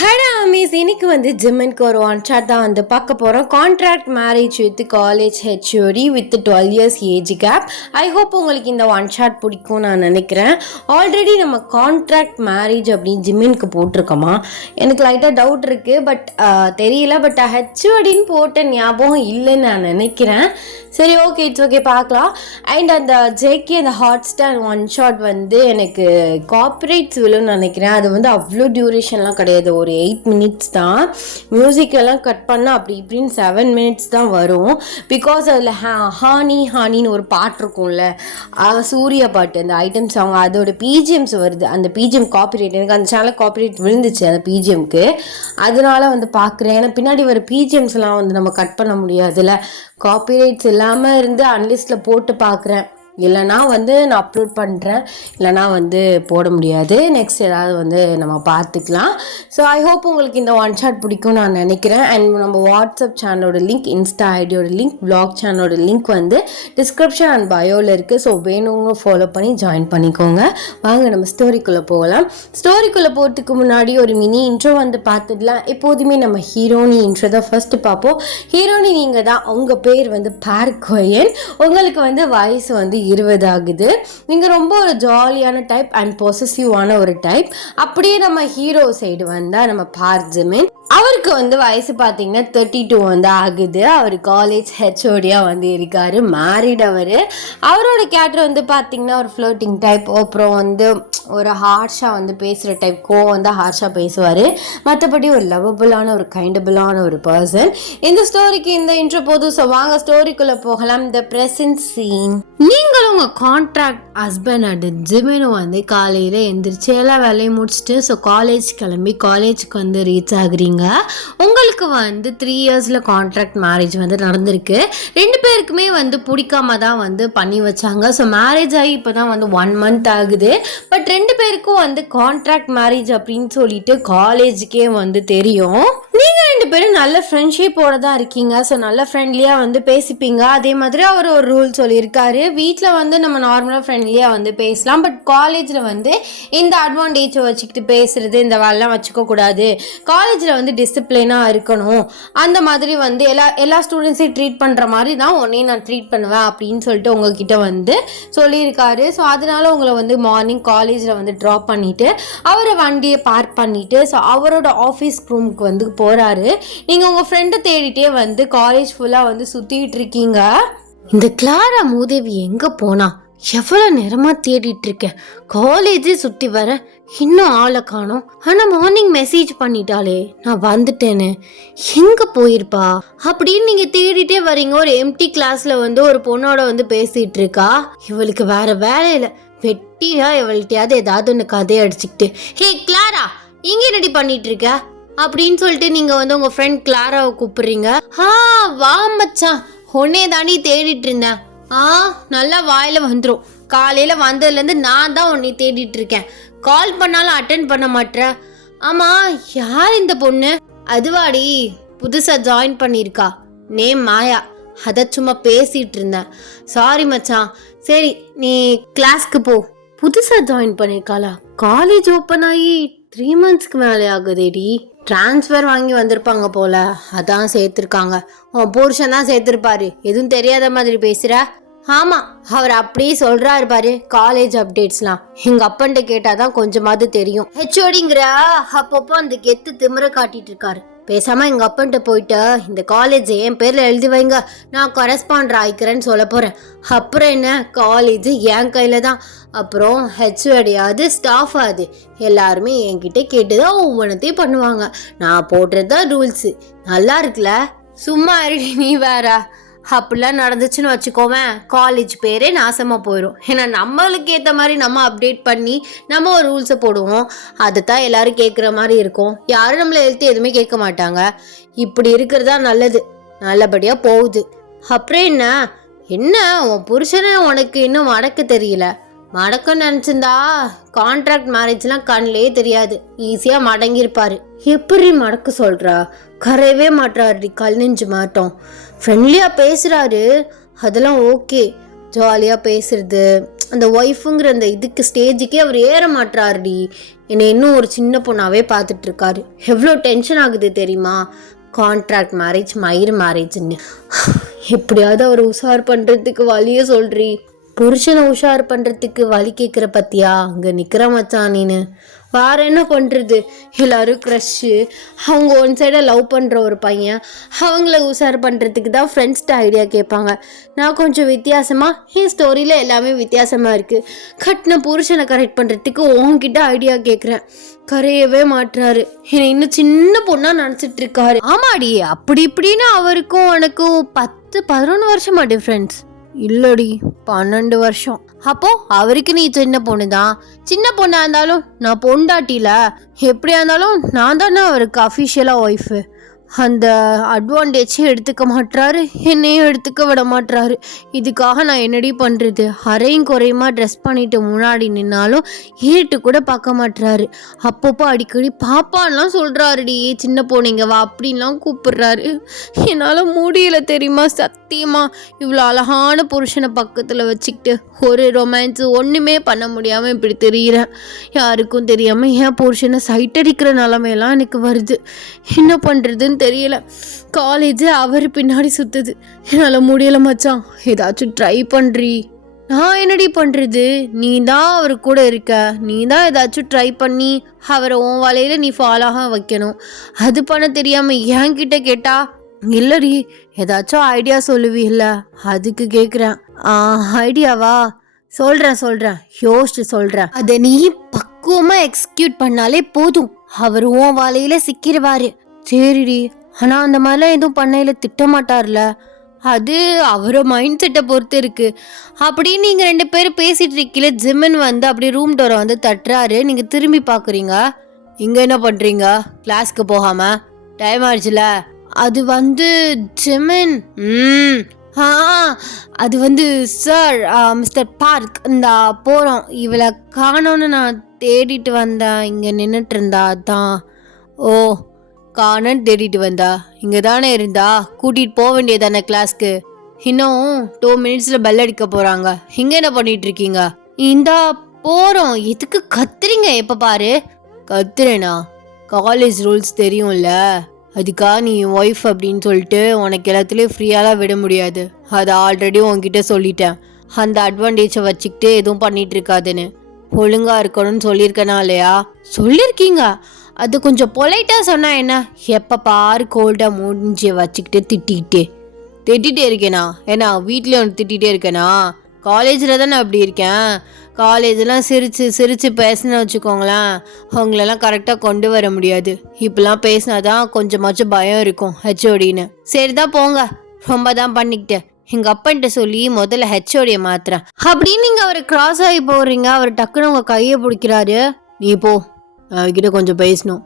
Hello Amish, இன்னைக்கு வந்து ஜிம்முக்கு ஒரு ஒன் ஷாட் தான் வந்து பார்க்க போகிறோம். Contract marriage with college HOD with 12 years age gap. I hope உங்களுக்கு இந்த ஒன் ஷாட் பிடிக்கும் நான் நினைக்கிறேன். ஆல்ரெடி நம்ம கான்ட்ராக்ட் மேரேஜ் அப்படின்னு ஜிம்முக்கு போட்டிருக்கோமா? எனக்கு லைட்டாக டவுட் இருக்குது, பட் தெரியல. பட் ஹெச்ஓடின்னு போட்ட ஞாபகம் இல்லைன்னு நான் நினைக்கிறேன். சரி, ஓகே, இட்ஸ் ஓகே, பார்க்கலாம். அண்ட் அந்த ஜேகே அந்த ஹாட் ஸ்டார் ஒன் ஷாட் வந்து எனக்கு காப்பரேட்ஸ் விழுன்னு நினைக்கிறேன். அது வந்து அவ்வளோ டியூரேஷன்லாம் கிடையாது, ஒரு 8 மினிட்ஸ் தான். மியூசிக் எல்லாம் கட் பண்ணால் அப்படி இப்படின்னு 7 மினிட்ஸ் தான் வரும். பிகாஸ் அதில் ஹானின்னு ஒரு பாட்டு இருக்கும்ல, சூர்யா பாட்டு, அந்த ஐட்டம் சாங், அதோட பிஜிஎம்ஸ் வருது. அந்த பிஜிஎம் காப்பிரைட், எனக்கு அந்த சேனல் காப்பிரைட் விழுந்துச்சு அந்த பிஜிஎம்க்கு. அதனால வந்து பார்க்குறேன். ஏன்னா பின்னாடி வர பிஜிஎம்ஸ்லாம் வந்து நம்ம கட் பண்ண முடியாதுல்ல. காப்பிரைட்ஸ் இல்லாமல் இருந்து அன்லிஸ்ட்டில் போட்டு பார்க்குறேன். இல்லைனா வந்து நான் அப்லோட் பண்ணுறேன், இல்லைனா வந்து போட முடியாது. நெக்ஸ்ட் ஏதாவது வந்து நம்ம பார்த்துக்கலாம். ஸோ ஐ ஹோப் உங்களுக்கு இந்த ஒன் ஷாட் பிடிக்கும் நான் நினைக்கிறேன். அண்ட் நம்ம வாட்ஸ்அப் சேனலோட லிங்க், இன்ஸ்டா ஐடியோட லிங்க், பிளாக் சேனலோட லிங்க் வந்து டிஸ்கிரிப்ஷன் அண்ட் பயோவில் இருக்குது. ஸோ வேணுங்க ஃபாலோ பண்ணி ஜாயின் பண்ணிக்கோங்க. வாங்க நம்ம ஸ்டோரிக்குள்ளே போகலாம். ஸ்டோரிக்குள்ளே போகிறதுக்கு முன்னாடி ஒரு மினி இன்ட்ரோ வந்து பார்த்துடலாம். எப்போதுமே நம்ம ஹீரோனி இன்ட்ரோ தான் ஃபஸ்ட்டு பார்ப்போம். ஹீரோனி நீங்கள் தான். உங்கள் பேர் வந்து பார்கோயன். உங்களுக்கு வந்து வயசு வந்து 20 ஆகுது. நீங்கள் ரொம்ப ஒரு ஜாலியான டைப் அண்ட் பொசசிவான ஒரு டைப். அப்படியே நம்ம ஹீரோ சைடு வந்தால் நம்ம பார்ஜிமின், அவருக்கு வந்து வயசு பார்த்தீங்கன்னா 32 வந்து ஆகுது. அவர் காலேஜ் ஹெச்ஓடியாக வந்து இருக்காரு, மேரிட். அவரோட கேரக்டர் வந்து பார்த்தீங்கன்னா ஒரு ஃப்ளோட்டிங் டைப். அப்புறம் வந்து ஒரு ஹார்ஷாக வந்து பேசுகிற டைப், வந்து ஹார்ஷாக பேசுவார். மற்றபடி ஒரு லவபுளான ஒரு கைண்டபுளான ஒரு பர்சன். இந்த ஸ்டோரிக்கு இந்த இன்ட்ரோ போதும். ஸோ வாங்க ஸ்டோரிக்குள்ளே போகலாம். The present scene. நீங்களும் உங்கள் கான்ட்ராக்ட் ஹஸ்பண்ட் அண்ட் ஜிமினும் வந்து காலையில் எந்திரிச்சு எல்லா வேலையும் முடிச்சுட்டு ஸோ காலேஜ் கிளம்பி காலேஜுக்கு வந்து ரீச் ஆகுறீங்க. உங்களுக்கு வந்து 3 இயர்ஸில் கான்ட்ராக்ட் மேரேஜ் வந்து நடந்திருக்கு. 2 பேருக்குமே வந்து பிடிக்காம தான் வந்து பண்ணி வச்சாங்க. ஸோ மேரேஜ் ஆகி இப்போ தான் வந்து 1 மந்த் ஆகுது. பட் 2 பேருக்கும் வந்து கான்ட்ராக்ட் மேரேஜ் அப்படின்னு சொல்லிட்டு காலேஜுக்கே வந்து தெரியும். நீங்கள் 2 பேரும் நல்ல ஃப்ரெண்ட்ஷிப்போட தான் இருக்கீங்க. ஸோ நல்ல ஃப்ரெண்ட்லியாக வந்து பேசிப்பீங்க. அதே மாதிரி அவர் ஒரு ரூல் சொல்லியிருக்காரு, வீட்டில் வந்து நம்ம நார்மலாக ஃப்ரெண்ட்லியாக வந்து பேசலாம், பட் காலேஜில் வந்து இந்த அட்வான்டேஜை வச்சுக்கிட்டு பேசுறது, இந்த வேலைலாம் வச்சுக்க கூடாது. காலேஜில் வந்து டிசிப்ளினாக இருக்கணும். அந்த மாதிரி வந்து எல்லா ஸ்டூடெண்ட்ஸையும் ட்ரீட் பண்ணுற மாதிரி தான் உன்னையும் நான் ட்ரீட் பண்ணுவேன் அப்படின்னு சொல்லிட்டு உங்ககிட்ட வந்து சொல்லியிருக்காரு. ஸோ அதனால உங்களை வந்து மார்னிங் காலேஜில் வந்து ட்ராப் பண்ணிவிட்டு அவரை வண்டியை பார்க் பண்ணிவிட்டு ஸோ அவரோட ஆஃபீஸ் ரூமுக்கு வந்து போகிறாரு. நீங்கள் உங்கள் ஃப்ரெண்டை தேடிட்டே வந்து காலேஜ் ஃபுல்லாக வந்து சுற்றிட்டு இருக்கீங்க. இந்த கிளாரா மூதேவி எங்கே போனா? எவ்வளோ நேரமாக தேடிட்டு இருக்கேன். காலேஜே சுற்றி வர இன்னும் ஆளை காணோம். ஆனால் மார்னிங் மெசேஜ் பண்ணிட்டாலே நான் வந்துட்டேன்னு. எங்கே போயிருப்பா அப்படின்னு நீங்கள் தேடிட்டே வரீங்க. ஒரு எம்டி கிளாஸில் வந்து ஒரு பொண்ணோட வந்து பேசிகிட்டு இருக்கா. இவளுக்கு வேற வேலை இல்லை, வெட்டியா இவள்கிட்டயாவது ஏதாவது ஒன்று கதையை அடிச்சுக்கிட்டு, ஹே கிளாரா இங்கே என்னடி பண்ணிட்டு இருக்க அப்படின்னு சொல்லிட்டு நீங்கள் வந்து உங்கள் ஃப்ரெண்ட் கிளாராவை கூப்பிடுறீங்க. வா மச்சான், உன்னே தாண்டி தேடிட்டு இருந்தேன். நல்லா வாயில வந்துடும். காலையில் வந்ததுலேருந்து நான் தான் உன்னை தேடிட்டு இருக்கேன். கால் பண்ணாலும் அட்டன் பண்ண மாட்டேற. ஆமாம், யார் இந்த பொண்ணு? அதுவாடி புதுசாக ஜாயின் பண்ணியிருக்கா, நேம் மாயா. அதை சும்மா பேசிகிட்டு இருந்தேன். சாரி மச்சான். சரி, நீ கிளாஸ்க்கு போ. புதுசாக ஜாயின் பண்ணியிருக்காளா? காலேஜ் ஓப்பன் ஆகி 3 மந்த்ஸ்க்கு மேலே ஆகுதேடி. டிரான்ஸ்ஃபர் வாங்கி வந்திருப்பாங்க போல, அதான் சேர்த்துருக்காங்க. உன் புருஷன் தான் சேர்த்துருப்பாரு. எதுவும் தெரியாத மாதிரி பேசுகிற? ஆமாம், அவர் அப்படியே சொல்கிறாரு பாரு காலேஜ் அப்டேட்ஸ்லாம். எங்கள் அப்பன்ட்ட கேட்டால் தான் கொஞ்சமாவது தெரியும். ஹெச்ஓடிங்கிற அப்பப்போ அந்த கெத்து திமிர காட்டிட்டு இருக்காரு. பேசாமல் எங்கள் அப்பன்ட்ட போயிட்டு இந்த காலேஜை என் பேரில் எழுதி வைங்க, நான் கரஸ்பாண்டர் ஆயிக்கிறேன்னு சொல்ல போகிறேன். அப்புறம் என்ன, காலேஜ் என் கையில் தான். அப்புறம் ஹெச்ஓடியாவது ஸ்டாஃப் ஆகுது எல்லாருமே என்கிட்ட கேட்டு தான் ஒவ்வொன்றத்தையும் பண்ணுவாங்க. நான் போடுறது தான் ரூல்ஸு. நல்லா இருக்குல்ல? சும்மா இருடி நீ வேற. அப்படிலாம் நடந்துச்சுன்னு வச்சுக்கோவேன், காலேஜ் பேரே நாசமாக போயிடும். ஏன்னா நம்மளுக்கு ஏற்ற மாதிரி நம்ம அப்டேட் பண்ணி நம்ம ஒரு ரூல்ஸை போடுவோம். அதை தான் எல்லோரும் கேட்குற மாதிரி இருக்கும். யாரும் நம்மளை எழுத்து எதுவுமே கேட்க மாட்டாங்க. இப்படி இருக்கிறதா நல்லது. நல்லபடியாக போகுது. அப்புறம் என்ன உன் புருஷனை உனக்கு இன்னும் மடக்க தெரியல? மடக்க நினச்சிருந்தா கான்ட்ராக்ட் மேரேஜ்லாம் கண்ணிலே தெரியாது, ஈஸியாக மடங்கியிருப்பாரு. எப்படி மடக்க சொல்கிறா? கரையவே மாட்டாரு, கல் நெஞ்சு மாட்டோம். ஃப்ரெண்ட்லியாக பேசுகிறாரு, அதெல்லாம் ஓகே. ஜாலியாக பேசுறது, அந்த ஒய்ஃபுங்கிற அந்த இதுக்கு ஸ்டேஜுக்கே அவர் ஏற மாட்டாருடி. என்னை இன்னும் ஒரு சின்ன பொண்ணாவே பார்த்துட்டு இருக்காரு. எவ்வளோ டென்ஷன் ஆகுது தெரியுமா? கான்ட்ராக்ட் மேரேஜ், மயிர் மேரேஜ்ன்னு. எப்படியாவது அவர் உஷார் பண்ணுறதுக்கு வழியே சொல்றீ. புருஷனை உஷார் பண்ணுறதுக்கு வழி கேட்குற பத்தியா? அங்கே நிற்கிற மச்சான் நீனு. வேற என்ன பண்ணுறது? எல்லோரும் க்ரஷ்ஷு, அவங்க ஒன் சைடாக லவ் பண்ணுற ஒரு பையன், அவங்கள உஷார் பண்ணுறதுக்கு தான் ஃப்ரெண்ட்ஸ்கிட்ட ஐடியா கேட்பாங்க. நான் கொஞ்சம் வித்தியாசமாக, என் ஸ்டோரியில் எல்லாமே வித்தியாசமாக இருக்குது. கட்டின புருஷனை கரெக்ட் பண்ணுறதுக்கு உன்கிட்ட ஐடியா கேட்குறேன். கரையவே மாட்டுறாரு. என்னை இன்னும் சின்ன பொண்ணாக நினச்சிட்டு இருக்காரு. ஆமாடி, அப்படி இப்படின்னு அவருக்கும் எனக்கும் 10-11 வருஷமா டிஃப்ரென்ஸ். இல்லடி, 12 வருஷம். அப்போ அவருக்கு நீ சின்ன பொண்ணு தான். சின்ன பொண்ணா இருந்தாலும் நான் பொண்டாட்டில, எப்படியா இருந்தாலும் நான் தானே அவருக்கு அஃபிஷியலாக ஒய்ஃபு. அந்த அட்வான்டேஜே எடுத்துக்க மாட்டுறாரு, என்னையும் எடுத்துக்க விட மாட்டுறாரு. இதுக்காக நான் என்னடி பண்ணுறது? அரையும் குறையுமா ட்ரெஸ் பண்ணிட்டு முன்னாடி நின்னாலும் ஏட்டு கூட பார்க்க மாட்டுறாரு. அப்பப்போ அடிக்கடி பாப்பான்லாம் சொல்கிறாருடி. சின்ன பொண்ணுங்க வா அப்படின்லாம் கூப்பிடுறாரு. என்னால் முடியல தெரியுமா, சத்தியமா. இவ்வளோ அழகான புருஷனை பக்கத்தில் வச்சுக்கிட்டு ஒரு ரொமான்ஸு ஒன்றுமே பண்ண முடியாமல் இப்படி தெரிகிறேன். யாருக்கும் தெரியாமல் என் புருஷனை சைட் அடிக்கிற நிலமையெல்லாம் எனக்கு வருது. என்ன பண்ணுறதுன்னு தெரியல. காலேஜ் அவர் பின்னாடி சுத்துது. என்னால் முடியல மச்சான், ஏதாச்சும் ட்ரை பண்ணுறீ. நான் என்னடி பண்ணுறது? நீ தான் அவர் கூட இருக்க. நீ தான் ஏதாச்சும் ட்ரை பண்ணி அவரை உன் வலையில் நீ ஃபாலோக வைக்கணும். அது பண்ண தெரியாமல் என்கிட்ட கேட்டா? இல்லடி, ஏதாச்சும் ஐடியா சொல்லுவீல்ல, அதுக்கு கேட்குறேன். ஐடியாவா? சொல்கிறேன், யோசிச்சு சொல்கிறேன். அதை நீ பக்குவமாக எக்ஸிக்யூட் பண்ணாலே போதும். அவர் உன் வலையில் சிக்கிடுவார். சரிடி, ஆனால் அந்த மாதிரிலாம் எதுவும் பண்ணையில் திட்டமாட்டார்ல? அது அவரை மைண்ட் செட்டை பொறுத்து இருக்குது. அப்படின்னு நீங்கள் 2 பேரும் பேசிகிட்டு இருக்கீங்களே, ஜிம்மன் வந்து அப்படி ரூம் டோரை வந்து தட்டுறாரு. நீங்கள் திரும்பி பார்க்குறீங்க. இங்கே என்ன பண்ணுறீங்க? கிளாஸ்க்கு போகாமல் டைம் ஆயிடுச்சுல. அது வந்து ஜிம்மன், அது வந்து சார், மிஸ்டர் பார்க், இந்த போகிறோம். இவளை காணோன்னு நான் தேடிட்டு வந்தேன். இங்கே நின்றுட்டு இருந்தா தான். ஓ, காணன்னு தேடிட்டு வந்தா? இங்கே தானே இருந்தா, கூட்டிகிட்டு போக வேண்டியதானே கிளாஸ்க்கு? இன்னும் 2 மினிட்ஸில் பெல் அடிக்க போகிறாங்க. இங்கே என்ன பண்ணிட்டு இருக்கீங்க? இந்தா போகிறோம். எதுக்கு கத்துறீங்க எப்போ பாரு? கத்துறேனா? காலேஜ் ரூல்ஸ் தெரியும்ல, அதுக்கா நீ ஒய்ஃப் அப்படின்னு சொல்லிட்டு உனக்கு எல்லாத்துலேயும் ஃப்ரீயாலாம் விட முடியாது. அதை ஆல்ரெடி உன்கிட்ட சொல்லிட்டேன். அந்த அட்வான்டேஜை வச்சுக்கிட்டு எதுவும் பண்ணிட்டு இருக்காதுன்னு. ஒழுங்காக இருக்கணும்னு சொல்லியிருக்கனா இல்லையா? சொல்லியிருக்கீங்க. அது கொஞ்சம் பொலைட்டாக சொன்னால் என்ன? எப்போ பாரு கோல்டாக மூஞ்சியை வச்சுக்கிட்டு திட்டிகிட்டே இருக்கேனா? ஏன்னா வீட்லேயும் ஒன்று திட்டிகிட்டே இருக்கேனா? காலேஜில் தானே அப்படி இருக்கேன். காலேஜெலாம் சிரித்து பேசினு வச்சுக்கோங்களேன், அவங்களெல்லாம் கரெக்டாக கொண்டு வர முடியாது. இப்பெல்லாம் பேசினா தான் கொஞ்சமாச்சும் பயம் இருக்கும் ஹெச்ஓடின்னு. சரி தான் போங்க, ரொம்ப தான் பண்ணிக்கிட்டு. எங்கள் அப்பன்ட்ட சொல்லி முதல்ல ஹெச்ஓடியை மாத்துறேன் அப்படின்னு நீங்கள் அவரை கிராஸ் ஆகி போடுறீங்க. அவர் டக்குன்னு உங்கள் கையை பிடிக்கிறாரு. நீ போ, அவகிட்ட கொஞ்சம் பேசணும்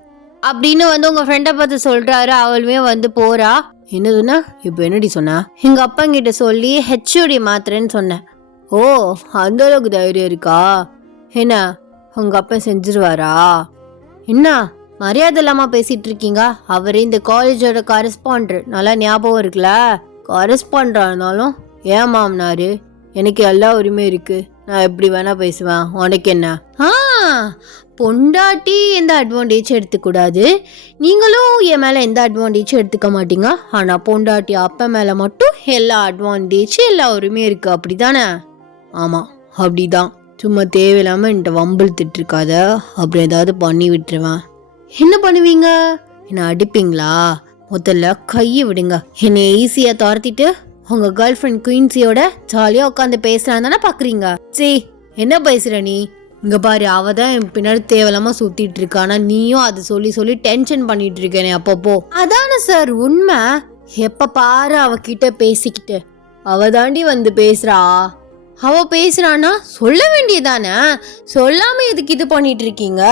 அப்படின்னு வந்து உங்கள் ஃப்ரெண்டை பார்த்து சொல்கிறாரு. அவளுமே வந்து போகிறா. என்ன சொன்னா? இப்போ என்னடி சொன்னா? எங்கள் அப்பங்கிட்ட சொல்லி ஹெச்ஓடி மாத்துறேன்னு சொன்னேன். ஓ, அந்த அளவுக்கு தைரியம் இருக்கா? என்ன உங்கள் அப்பா செஞ்சிருவாரா? என்ன மரியாதை இல்லாமல் பேசிகிட்டு இருக்கீங்க? அவர் இந்த காலேஜோட கரஸ்பாண்டர், நல்லா ஞாபகம் இருக்குல்ல? கரஸ்பாண்டராக இருந்தாலும் ஏன் மாமனாரு, எனக்கு எல்லா உரிமையும் இருக்குது. நான் எப்படி வேணா பேசுவேன், உனக்கு என்ன? பொண்டாட்டி எந்த அட்வான்டேஜும் எடுத்துக்கூடாது. நீங்களும் என் மேலே எந்த அட்வான்டேஜும் எடுத்துக்க மாட்டீங்க. ஆனால் பொண்டாட்டி அப்பா மேலே மட்டும் எல்லா அட்வான்டேஜும் எல்லா உரிமையும் இருக்குது, அப்படி தானே? ஆமாம், அப்படி தான். சும்மா தேவையில்லாமல் என்கிட்ட வம்பிழுத்துட்டு இருக்காத. அப்படி ஏதாவது பண்ணி விட்டுருவேன். என்ன பண்ணுவீங்க? என்னை அடிப்பீங்களா? முதல்ல கையை விடுங்க. என்னை ஈஸியாக துரத்திட்டு உங்கள் கேர்ள் ஃப்ரெண்ட் குயின்சியோட ஜாலியாக உட்காந்து பேசுகிறான்னு தானே பார்க்குறீங்க? சரி, என்ன பேசுகிற நீ? இங்கே பாரு, அவள் தான் என் பின்னாடி தேவையில்லாமல் சுற்றிட்டு இருக்கா. ஆனால் நீயும் அது சொல்லி டென்ஷன் பண்ணிட்டு இருக்கேனே அப்பப்போ. அதானே சார் உண்மை. எப்போ பாரு அவகிட்ட பேசிக்கிட்டு அவள் தாண்டி வந்து பேசுகிறா. அவள் பேசுகிறான்னா சொல்ல வேண்டியதானே? சொல்லாமல் எதுக்கு இது பண்ணிட்டு இருக்கீங்க?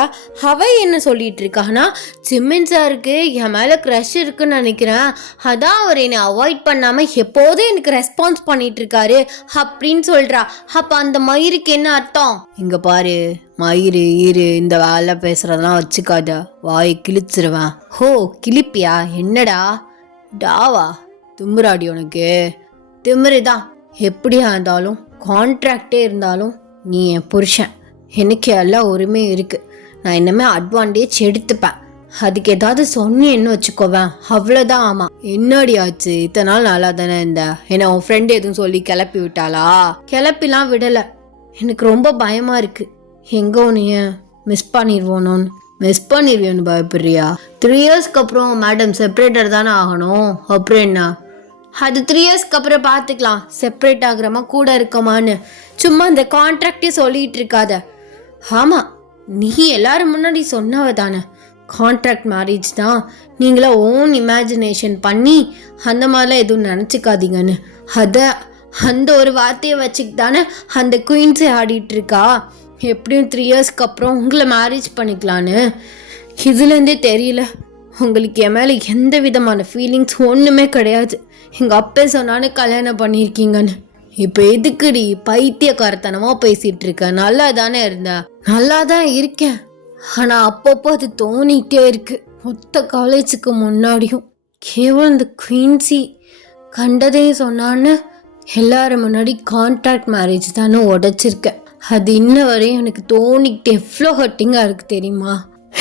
அவள் என்ன சொல்லிட்டு இருக்கானா, ஜிம்மன் சாருக்கு என் மேலே க்ரஷ் இருக்குன்னு நினைக்கிறேன், அதான் அவர் என்னை அவாய்ட் பண்ணாமல் எப்போதும் எனக்கு ரெஸ்பான்ஸ் பண்ணிட்டு இருக்காரு அப்படின்னு சொல்கிறா. அப்போ அந்த மயிருக்கு என்ன அர்த்தம்? இங்கே பாரு, மயிறு ஈரு இந்த வேலை பேசுகிறதெல்லாம் வச்சுக்காத, வாயை கிழிச்சிருவேன். ஹோ, கிளிப்பியா? என்னடா டாவா? திமுறாடி உனக்கு? திமுறு தான். எப்படியா இருந்தாலும் கான்ட்ராக்டே இருந்தாலும் நீ என் புருஷன், எனக்கு எல்லா உரிமையும் இருக்குது. நான் இனிமே அட்வான்டேஜ் எடுத்துப்பேன். அதுக்கு ஏதாவது சொன்னேன்னு வச்சுக்கோவேன், அவ்வளோதான். ஆமாம், என்னடி ஆச்சு? இத்தனை நாள் நல்லா தானே இருந்த. என்ன உன் ஃப்ரெண்டு எதுவும் சொல்லி கிளப்பி விட்டாளா? கிளப்பிலாம் விடலை. எனக்கு ரொம்ப பயமாக இருக்குது. எங்கே உன்னைய மிஸ் பண்ணிடுவோனோன்னு. மிஸ் பண்ணிடுவேன்னு பயப்படுறியா? 3 இயர்ஸ்க்கு அப்புறம் மேடம் செப்பரேட்டர் தானே ஆகணும். அப்புறம் என்ன? அது 3 இயர்ஸ்க்கு அப்புறம் பார்த்துக்கலாம். செப்பரேட் ஆகுறமா கூட இருக்கமான்னு சும்மா இந்த கான்ட்ராக்டே சொல்லிட்டு இருக்காத. ஆமாம், நீ எல்லாரும் முன்னாடி சொன்னவ தானே கான்ட்ராக்ட் மேரேஜ் தான், நீங்களா ஓன் இமேஜினேஷன் பண்ணி அந்த மாதிரிலாம் எதுவும் நினச்சிக்காதீங்கன்னு. அந்த ஒரு வார்த்தையை வச்சுக்கு தானே அந்த குயின்ஸே ஆடிட்டு இருக்கா. எப்படியும் 3 இயர்ஸ்க்கு அப்புறம் உங்களை மேரேஜ் பண்ணிக்கலான்னு. இதுலேருந்தே தெரியல உங்களுக்கு என் மேலே எந்த விதமான ஃபீலிங்ஸ் ஒன்றுமே கிடையாது. எங்கள் அப்பே சொன்னான்னு கல்யாணம் பண்ணியிருக்கீங்கன்னு. இப்போ எதுக்குடி பைத்தியக்காரத்தனமாக பேசிகிட்டு இருக்க? நல்லா தானே இருந்த? நல்லா தான் இருக்கேன். ஆனால் அப்பப்போ அது தோணிகிட்டே இருக்கு. மொத்த காலேஜுக்கு முன்னாடியும் கேவலம் இந்த குயின்சி கண்டதையும் சொன்னான்னு எல்லாரும் முன்னாடி கான்ட்ராக்ட் மேரேஜ் தானே உடைச்சிருக்கேன். அது இன்ன வரையும் எனக்கு தோணிக்கிட்டு எவ்வளோ ஹர்ட்டிங்காக இருக்கு தெரியுமா?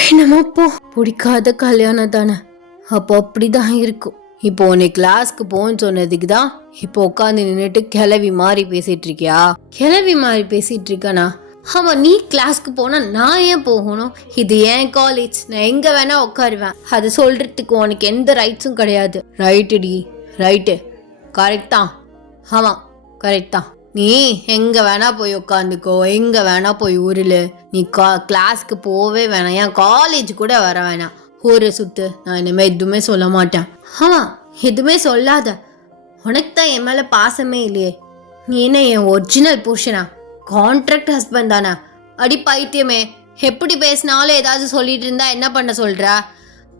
என்னமோ பிடிக்காத கல்யாணம் தானே, அப்போ அப்படிதான் இருக்கும். இப்போ உன்னை கிளாஸ்க்கு போன்னு சொன்னதுக்கு தான் இப்போ உட்காந்து நின்றுட்டு கிளவி மாதிரி பேசிட்டு இருக்கியா? கிளவி மாதிரி பேசிட்டு இருக்கனா? ஆமா, நீ கிளாஸ்க்கு போனா நான் ஏன் போகணும்? இது என் காலேஜ், நான் எங்க வேணா உட்காருவேன். அது சொல்றதுக்கு உனக்கு எந்த ரைட்ஸும் கிடையாது. ரைட்டுடி, ரைட்டு, கரெக்ட் தான். ஆமா, கரெக்ட் தான். நீ எங்கே வேணா போய் உட்காந்துக்கோ, எங்கே வேணா போய் உருளு. நீ கிளாஸ்க்கு போவே வேணாம், என் காலேஜ் கூட வர வேணாம். ஊரை சுத்து. நான் இனிமேல் எதுவுமே சொல்ல மாட்டேன். ஆமாம், எதுவுமே சொல்லாத. உனக்கு தான் என் மேலே பாசமே இல்லையே. நீ என்ன என் ஒரிஜினல் புருஷனா? கான்ட்ராக்ட் ஹஸ்பண்ட் தானே? அடி பைத்தியமே, எப்படி பேசினாலும் ஏதாவது சொல்லிட்டு இருந்தா என்ன பண்ண சொல்கிற?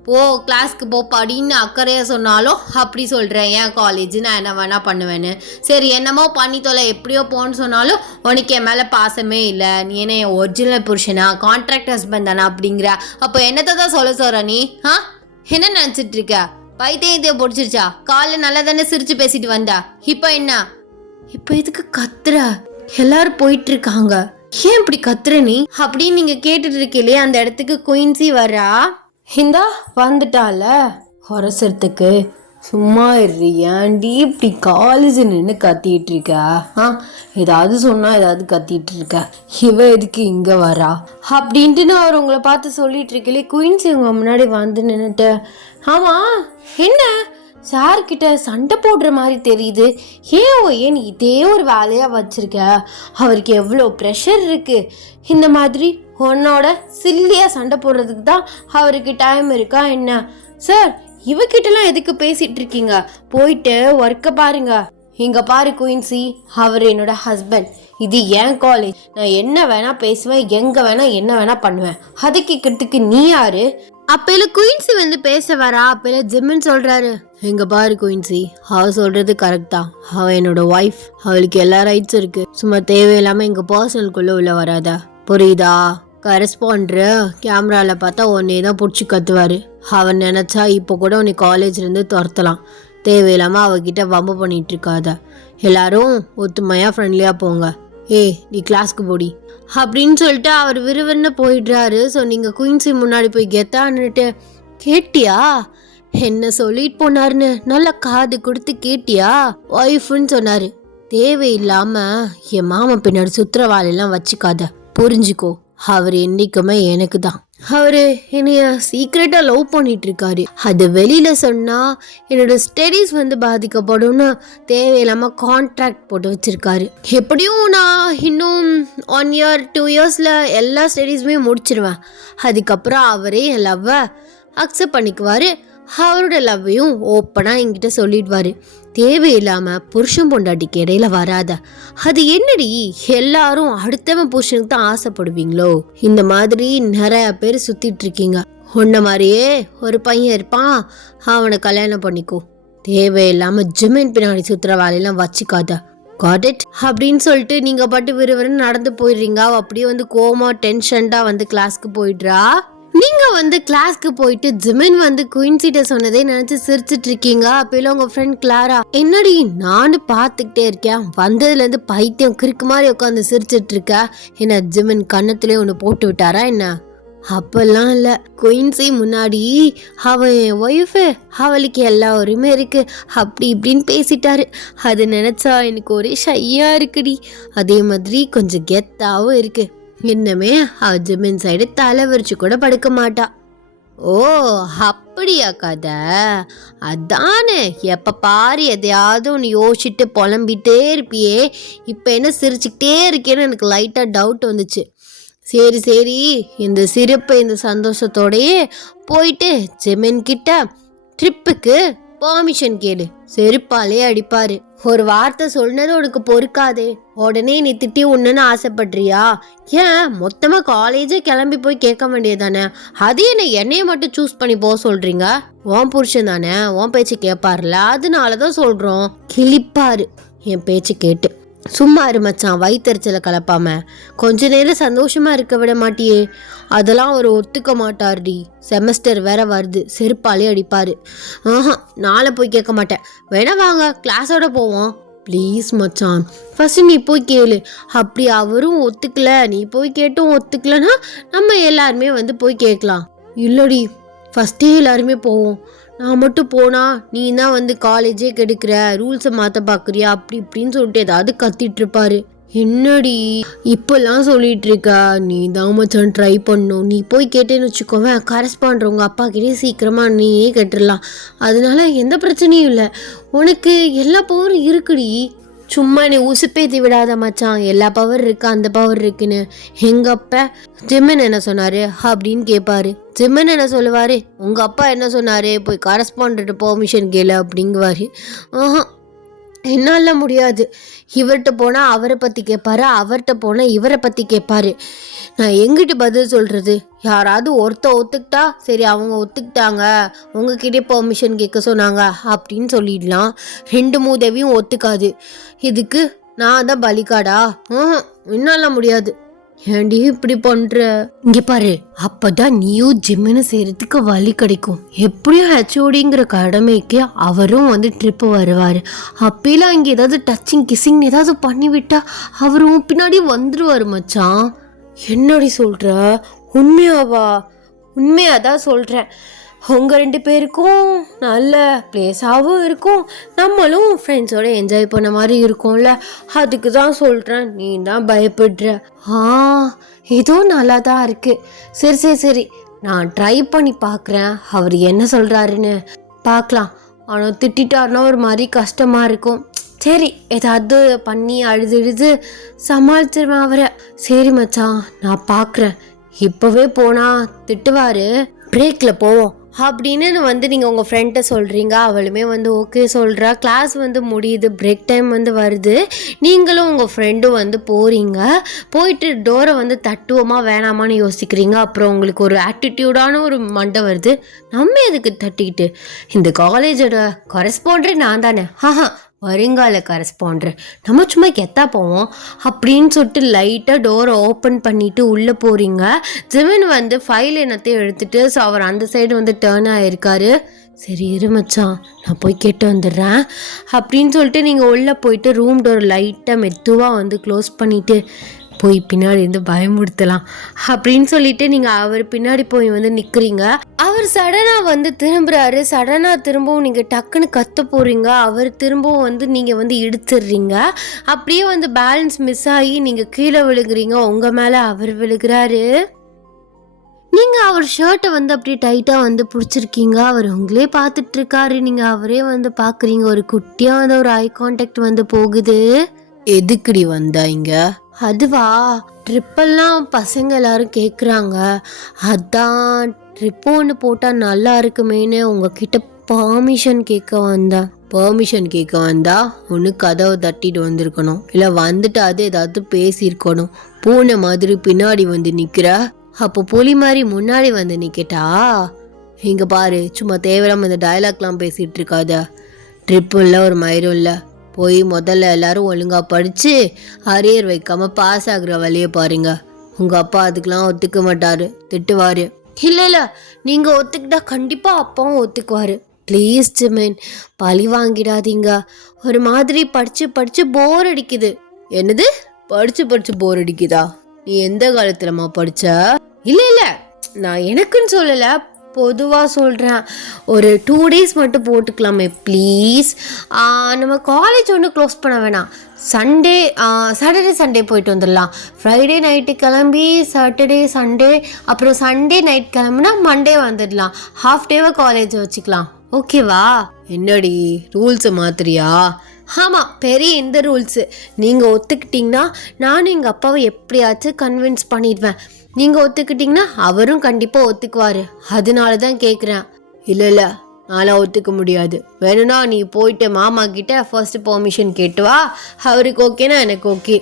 போ கிளாஸ்க்கு போ படின்னு அக்கறையாக சொன்னாலும் அப்படி சொல்கிறேன். என் காலேஜ், நான் என்ன வேணால் பண்ணுவேன்னு. சரி, என்னமோ பண்ணி தொலை, எப்படியோ போன்னு சொன்னாலும் உனக்கு என் மேலே பாசமே இல்லை. நீ என்ன என் ஒரிஜினல் புருஷனா, கான்ட்ராக்ட் ஹஸ்பண்ட் தானே அப்படிங்கிற? அப்போ என்னத்தை தான் சொல்கிற நீ? என்ன நினச்சிட்டு இருக்க? பைத்தியத்தையே பிடிச்சிருச்சா? காலைல நல்லா தானே சிரிச்சு பேசிட்டு வந்தா, இப்போ என்ன? இப்போ இதுக்கு கத்துற? எல்லாரும் போயிட்டு இருக்காங்க, ஏன் இப்படி கத்துற நீ அப்படின்னு நீங்க கேட்டுட்டு இருக்கீங்களே. அந்த இடத்துக்கு குயின்சி வரா. இந்தா வந்துட்டால உரசறதுக்கு. சும்மா இருறி, ஏன்டி இப்படி காலேஜ் நின்று கத்திட்டு இருக்க? ஏதாவது சொன்னா ஏதாவது கத்திட்டு இருக்க. இவ எதுக்கு இங்க வரா அப்படின்ட்டு நான் அவர் உங்களை பார்த்து சொல்லிட்டு இருக்கலே. குயின்சி உங்க முன்னாடி வந்து நின்றுட்டு, ஆமா என்ன சார்கிட்ட சண்டை போடுற மாதிரி தெரியுது. ஏன் நீ இதே ஒரு வேலையாக வச்சிருக்க? அவருக்கு எவ்வளோ ப்ரெஷர் இருக்குது. இந்த மாதிரி உன்னோட சில்லியாக சண்டை போடுறதுக்கு தான் அவருக்கு டைம் இருக்கா என்ன? சார், இவகிட்டலாம் எதுக்கு பேசிகிட்டு இருக்கீங்க? போயிட்டு ஒர்க்கை பாருங்க. இங்கே பாரு குயின்சி, அவர் என்னோட ஹஸ்பண்ட். இது என் காலேஜ், நான் என்ன வேணால் பேசுவேன், எங்கே வேணால் என்ன வேணால் பண்ணுவேன். அதை கேட்கறதுக்கு நீ யாரு? அப்பையில குயின்சி வந்து பேச வரா. அப்பையில ஜிம்முன்னு சொல்றாரு, எங்க பாரு குயின்சி, அவ சொல்றது கரெக்ட் தான். அவ என்னோட ஒய்ஃப், அவளுக்கு எல்லா ரைட்ஸும் இருக்கு. சும்மா தேவையில்லாம எங்க பர்சனலுக்குள்ள உள்ள வராதா, புரியுதா? கரெஸ்பாண்டர் கேமரால பார்த்தா உன்னையே தான் பிடிச்சி கத்துவாரு. அவன் நினைச்சா இப்போ கூட உன்னை காலேஜ்ல இருந்து துரத்தலாம். தேவையில்லாம அவகிட்ட வம்பு பண்ணிட்டு இருக்காத. எல்லாரும் ஒத்துமையா ஃப்ரெண்ட்லியா போங்க. நீ கிளாஸ்க்கு போடி அப்படின்னு சொல்லிட்டு அவர் விறுவிறுன்னு போயிடுறாரு. ஸோ நீங்கள் குயின்சி முன்னாடி போய் கெத்தான்னுட்டு, கேட்டியா என்ன சொல்லிட்டு போனாருன்னு? நல்லா காது கொடுத்து கேட்டியா? ஒய்ஃப்னு சொன்னாரு. தேவையில்லாம என் மாமா பின்னாடி சுத்திரவாளெல்லாம் வச்சுக்காத, புரிஞ்சுக்கோ. அவர் என்னைக்குமே எனக்கு தான். அவரு என்னைய சீக்ரெட்டா லவ் பண்ணிட்டு இருக்காரு. அது வெளியில சொன்னா என்னோட ஸ்டடீஸ் வந்து பாதிக்கப்படும்னு தேவையில்லாம கான்ட்ராக்ட் போட்டு வச்சிருக்காரு. எப்படியும் நான் இன்னும் 1 இயர் 2 இயர்ஸ்ல எல்லா ஸ்டடீஸுமே முடிச்சிருவேன். அதுக்கப்புறம் அவரே என் லவ்வை அக்செப்ட் பண்ணிக்குவாரு. அவரோட லவ்வையும் ஓப்பனா என்கிட்ட சொல்லிடுவாரு. தேவையில்லாம புருஷன் பொண்டாட்டிக்கு இடையில வராத. அது என்னடி, எல்லாரும் அடுத்தவன் புருஷனுக்கு தான் ஆசைப்படுவீங்களோ? இந்த மாதிரி நிறைய பேர் சுத்திட்டு இருக்கீங்க. உன்ன மாதிரியே ஒரு பையன் இருப்பான், அவனை கல்யாணம் பண்ணிக்கோ. தேவையில்லாம ஜிமின் பின்னாடி சுத்துற வேலையெல்லாம் வச்சுக்காத. காட் இட் அப்படின்னு சொல்லிட்டு நீங்க பாட்டு விறுவிறுன்னு நடந்து போயிடுறீங்க. அப்படியே வந்து கோமா டென்ஷன்டா வந்து கிளாஸ்க்கு போயிடுறா. நீ நீங்கள் வந்து கிளாஸ்க்கு போயிட்டு ஜிமின் வந்து குயின்சிட்ட சொன்னதே நினச்சி சிரிச்சிட்டு இருக்கீங்க. அப்போல உங்கள் ஃப்ரெண்ட் கிளாரா, என்னடி நானும் பார்த்துக்கிட்டே இருக்கேன், வந்ததுலேருந்து பைத்தியம் கிறுக்கு மாதிரி உட்காந்து சிரிச்சிட்டு இருக்க, என்ன ஜிமின் கன்னத்துலேயே ஒன்று போட்டு விட்டாரா என்ன? அப்பெல்லாம் இல்லை, குயின்சி முன்னாடி அவன் என் ஒய்ஃபு, அவளுக்கு எல்லா உரிமை இருக்கு அப்படி இப்படின்னு பேசிட்டாரு. அது நினச்சா எனக்கு ஒரே ஷையாக இருக்குடி. அதே மாதிரி கொஞ்சம் கெத்தாவும் இருக்கு. இன்னமே அவ ஜிமின் சைடு தலை விரிச்சு கூட படுக்க மாட்டா. ஓ அப்படியா கதை? அதானே, எப்ப பாரு எதையாவது ஒன்று யோசிச்சுட்டு புலம்பிட்டே இருப்பியே, இப்போ என்ன சிரிச்சுக்கிட்டே இருக்கேன்னு எனக்கு லைட்டாக டவுட் வந்துச்சு. சரி சரி, இந்த சிரிப்பு இந்த சந்தோஷத்தோடையே போயிட்டு ஜிமின் கிட்ட ட்ரிப்புக்கு பெர்மிஷன் கேளு, செருப்பாலே அடிப்பாரு. ஒரு வார்த்தை சொன்னது உனக்கு பொறுக்காதே, உடனே நீ திட்டி உண்ணுன்னு ஆசைப்படுறியா? ஏன் மொத்தமாக காலேஜே கிளம்பி போய் கேட்க வேண்டியதானே? அது என்னைய மட்டும் சூஸ் பண்ணி போக சொல்றீங்க? உன் புருஷன் தானே, உன் பேச்சு கேட்பாருல, அதனாலதான் சொல்றோம். கிளிப்பாரு என் பேச்சு கேட்டு. சும்மா இரு மச்சான், வயிற்றுச்சலை கலப்பாம கொஞ்ச நேரம் சந்தோஷமா இருக்க விட மாட்டியே. அதெல்லாம் அவர் ஒத்துக்க மாட்டார்டி, செமஸ்டர் வேற வருது, செருப்பாலே அடிப்பாரு. ஆஹா, நாளை போய் கேட்க மாட்டேன். வேணா வாங்க கிளாஸோட போவோம். ப்ளீஸ் மச்சான், ஃபர்ஸ்ட் நீ போய் கேளு. அப்படி அவரும் ஒத்துக்கல, நீ போய் கேட்டும் ஒத்துக்கலன்னா நம்ம எல்லாருமே வந்து போய் கேட்கலாம். இல்லடி, ஃபஸ்ட்டே எல்லாருமே போவோம். நான் மட்டும் போனா நீ தான் வந்து காலேஜே கெடுக்கிற, ரூல்ஸை மாற்ற பார்க்குறியா அப்படி இப்படின்னு சொல்லிட்டு ஏதாவது கத்திட்டு இருப்பாரு. என்னடி இப்பெல்லாம் சொல்லிட்டு இருக்கா? நீ தான் மச்சான் ட்ரை பண்ணும். நீ போய் கேட்டேன்னு வச்சுக்கோவேன், கரஸ்பாண்ட் உங்கள் அப்பா கிட்டே சீக்கிரமாக நீயே கேட்டுடலாம். அதனால எந்த பிரச்சனையும் இல்லை, உனக்கு எல்லா பவரும் இருக்குடி. சும்மா நீ உசுப்பேத்தி விடாத மச்சான், எல்லா பவர் இருக்கு அந்த பவர் இருக்குன்னு. எங்க அப்பா ஜிம்மன் என்ன சொன்னாரு அப்படின்னு கேட்பாரு. ஜிம்மன் என்ன சொல்லுவாரு, உங்க அப்பா என்ன சொன்னாரு, போய் கரஸ்பாண்ட் பெர்மிஷன் கேளு அப்படிங்குவாரு. ஆஹா, என்னால முடியாது. இவர்கிட்ட போனா அவரை பத்தி கேட்பாரு, அவர்கிட்ட போனா இவரை பத்தி கேட்பாரு. நான் எங்கிட்ட பதில் சொல்றது? யாராவது ஒத்துக்கிட்டா சரி, அவங்க ஒத்துக்கிட்டாங்க, உங்ககிட்டே பெர்மிஷன் கேட்க சொன்னாங்க அப்படின்னு சொல்லிடலாம். ரெண்டு மூதவியும் ஒத்துக்காது. இதுக்கு நான் தான் பலிகாடா? என்னால முடியாது. ஏண்டி இப்படி பண்ற? இங்க பாரு, அப்பதான் நீயும் ஜிம்முன்னு செய்யறதுக்கு வழி கிடைக்கும். எப்படியும் ஹெச்ஓடிங்கிற கடமைக்கு அவரும் வந்து ட்ரிப்பு வருவாரு. அப்பெல்லாம் இங்க ஏதாவது டச்சிங் கிசிங் ஏதாவது பண்ணிவிட்டா அவரும் பின்னாடி வந்துருவாரு மச்சான். என்னடி சொல்ற? உண்மையாவா? உண்மையாதான் சொல்றேன். உங்கள் ரெண்டு பேருக்கும் நல்ல பிளேஸாகவும் இருக்கும், நம்மளும் ஃப்ரெண்ட்ஸோட என்ஜாய் பண்ண மாதிரி இருக்கும்ல, அதுக்கு தான் சொல்கிறேன். நீ தான் பயப்படுற. இதுவும் நல்லா தான் இருக்குது. சரி சரி சரி, நான் ட்ரை பண்ணி பார்க்குறேன், அவர் என்ன சொல்கிறாருன்னு பார்க்கலாம். ஆனால் திட்டாருன்னா ஒரு மாதிரி கஷ்டமாக இருக்கும். சரி, ஏதாவது பண்ணி அழுது சமாளிச்சிருவேன் அவரை. சரி மச்சான், நான் பார்க்குறேன். இப்போவே போனால் திட்டுவார், பிரேக்கில் போவோம் அப்படின்னு வந்து நீங்கள் உங்கள் ஃப்ரெண்ட்டை சொல்கிறீங்க. அவளுமே வந்து ஓகே சொல்கிறா. கிளாஸ் வந்து முடியுது, பிரேக் டைம் வந்து வருது. நீங்களும் உங்கள் ஃப்ரெண்டும் வந்து போகிறீங்க. போயிட்டு டோரை வந்து தட்டுவோமா வேணாமான்னு யோசிக்கிறீங்க. அப்புறம் உங்களுக்கு ஒரு ஆட்டிடியூடான ஒரு மண்டை வருது, நம்ம எதுக்கு தட்டிக்கிட்டு, இந்த காலேஜோட கரஸ்பாண்டரே நான் தானே, வருங்கால கரஸ்பாண்டர், நம்ம சும்மா கெத்தா போவோம் அப்படின்னு சொல்லிட்டு லைட்டாக டோரை ஓப்பன் பண்ணிட்டு உள்ளே போகிறீங்க. ஜிமின் வந்து ஃபைல் என்னத்தையும் எடுத்துட்டு ஸோ அவர் அந்த சைடு வந்து டேர்ன் ஆகிருக்காரு. சரி இரு மச்சான், நான் போய் கேட்டு வந்துடுறேன் அப்படின்னு சொல்லிட்டு நீங்கள் உள்ளே போயிட்டு ரூம் டோர் லைட்டாக மெதுவாக வந்து க்ளோஸ் பண்ணிவிட்டு போய் பின்னாடி இருந்து பயமுடுத்தலாம் அப்படின்னு சொல்லிட்டு நீங்கள் அவர் பின்னாடி போய் வந்து நிற்கிறீங்க. அவர் சடனாக வந்து திரும்புகிறாரு. சடனாக திரும்பவும் நீங்கள் டக்குன்னு கத்த போகிறீங்க. அவர் திரும்பவும் வந்து நீங்கள் வந்து இடிச்சிடுறீங்க. அப்படியே வந்து பேலன்ஸ் மிஸ் ஆகி நீங்கள் கீழே விழுகிறீங்க. உங்கள் மேலே அவர் விழுகிறாரு. நீங்கள் அவர் ஷர்ட்டை வந்து அப்படியே டைட்டாக வந்து பிடிச்சிருக்கீங்க. அவர் உங்களே பார்த்துட்டு இருக்காரு. நீங்கள் அவரே வந்து பார்க்குறீங்க. ஒரு குட்டியாக வந்து ஒரு ஐ கான்டாக்ட் வந்து போகுது. எதுக்குடி வந்தா இங்க? அதுவா, ட்ரிப்பெல்லாம் பசங்க எல்லாரும் கேட்குறாங்க, அதான் ட்ரிப்பு ஒன்று போட்டால் நல்லா இருக்குமேன்னு உங்ககிட்ட பர்மிஷன் கேட்க வந்தேன். பர்மிஷன் கேட்க வந்தா ஒன்று கதவை தட்டிட்டு வந்திருக்கணும், இல்லை வந்துட்டு அது ஏதாவது பேசியிருக்கணும். பூனை மாதிரி பின்னாடி வந்து நிற்கிற, அப்போ புலி மாதிரி முன்னாடி வந்து நிற்கட்டா? இங்கே பாரு, சும்மா தேவையில்லாம இந்த டைலாக்லாம் பேசிகிட்டு இருக்காத. ட்ரிப்பும் இல்லை ஒரு மயிரும் இல்லை. போய் முதல்ல எல்லாரும் ஒழுங்காக படித்து அரியர் வைக்காமல் பாஸ் ஆகுற வழியை பாருங்க. உங்கள் அப்பா அதுக்கெலாம் ஒத்துக்க மாட்டார், திட்டுவார். இல்லை நீங்கள் ஒத்துக்கிட்டா கண்டிப்பாக அப்பாவும் ஒத்துக்குவார். ப்ளீஸ் ஜிமின், பழி வாங்கிடாதீங்க. ஒரு மாதிரி படித்து படித்து போர் அடிக்குது. என்னது படித்து படித்து போர் அடிக்குதா? நீ எந்த காலத்துலமா படித்த? இல்லை நான் எனக்குன்னு சொல்லலை, பொதுவாக சொல்கிறேன். ஒரு 2 days மட்டும் போட்டுக்கலாமே ப்ளீஸ். நம்ம காலேஜ் ஒன்றும் க்ளோஸ் பண்ண வேணாம். சாட்டர்டே சண்டே போயிட்டு வந்துடலாம். ஃப்ரைடே நைட்டு கிளம்பி சாட்டர்டே சண்டே, அப்புறம் சண்டே நைட் கிளம்புனா மண்டே வந்துடலாம். ஹாஃப் டேவை காலேஜ் வச்சுக்கலாம். ஓகேவா? என்னடி ரூல்ஸை மாத்திரியா? ஆமாம், பெரிய இந்த ரூல்ஸு. நீங்கள் ஒத்துக்கிட்டிங்கன்னா நானும் எங்கள் அப்பாவை எப்படியாச்சும் கன்வின்ஸ் பண்ணிடுவேன். நீங்கள் ஒத்துக்கிட்டிங்கன்னா அவரும் கண்டிப்பாக ஒத்துக்குவார். அதனால தான் கேட்குறேன். இல்லை நான்லாம் ஒத்துக்க முடியாது. வேணும்னா நீ போயிட்டு மாமா கிட்ட ஃபர்ஸ்ட் பெர்மிஷன் கேட்டு வா. அவருக்கு ஓகேனா எனக்கு ஓகே.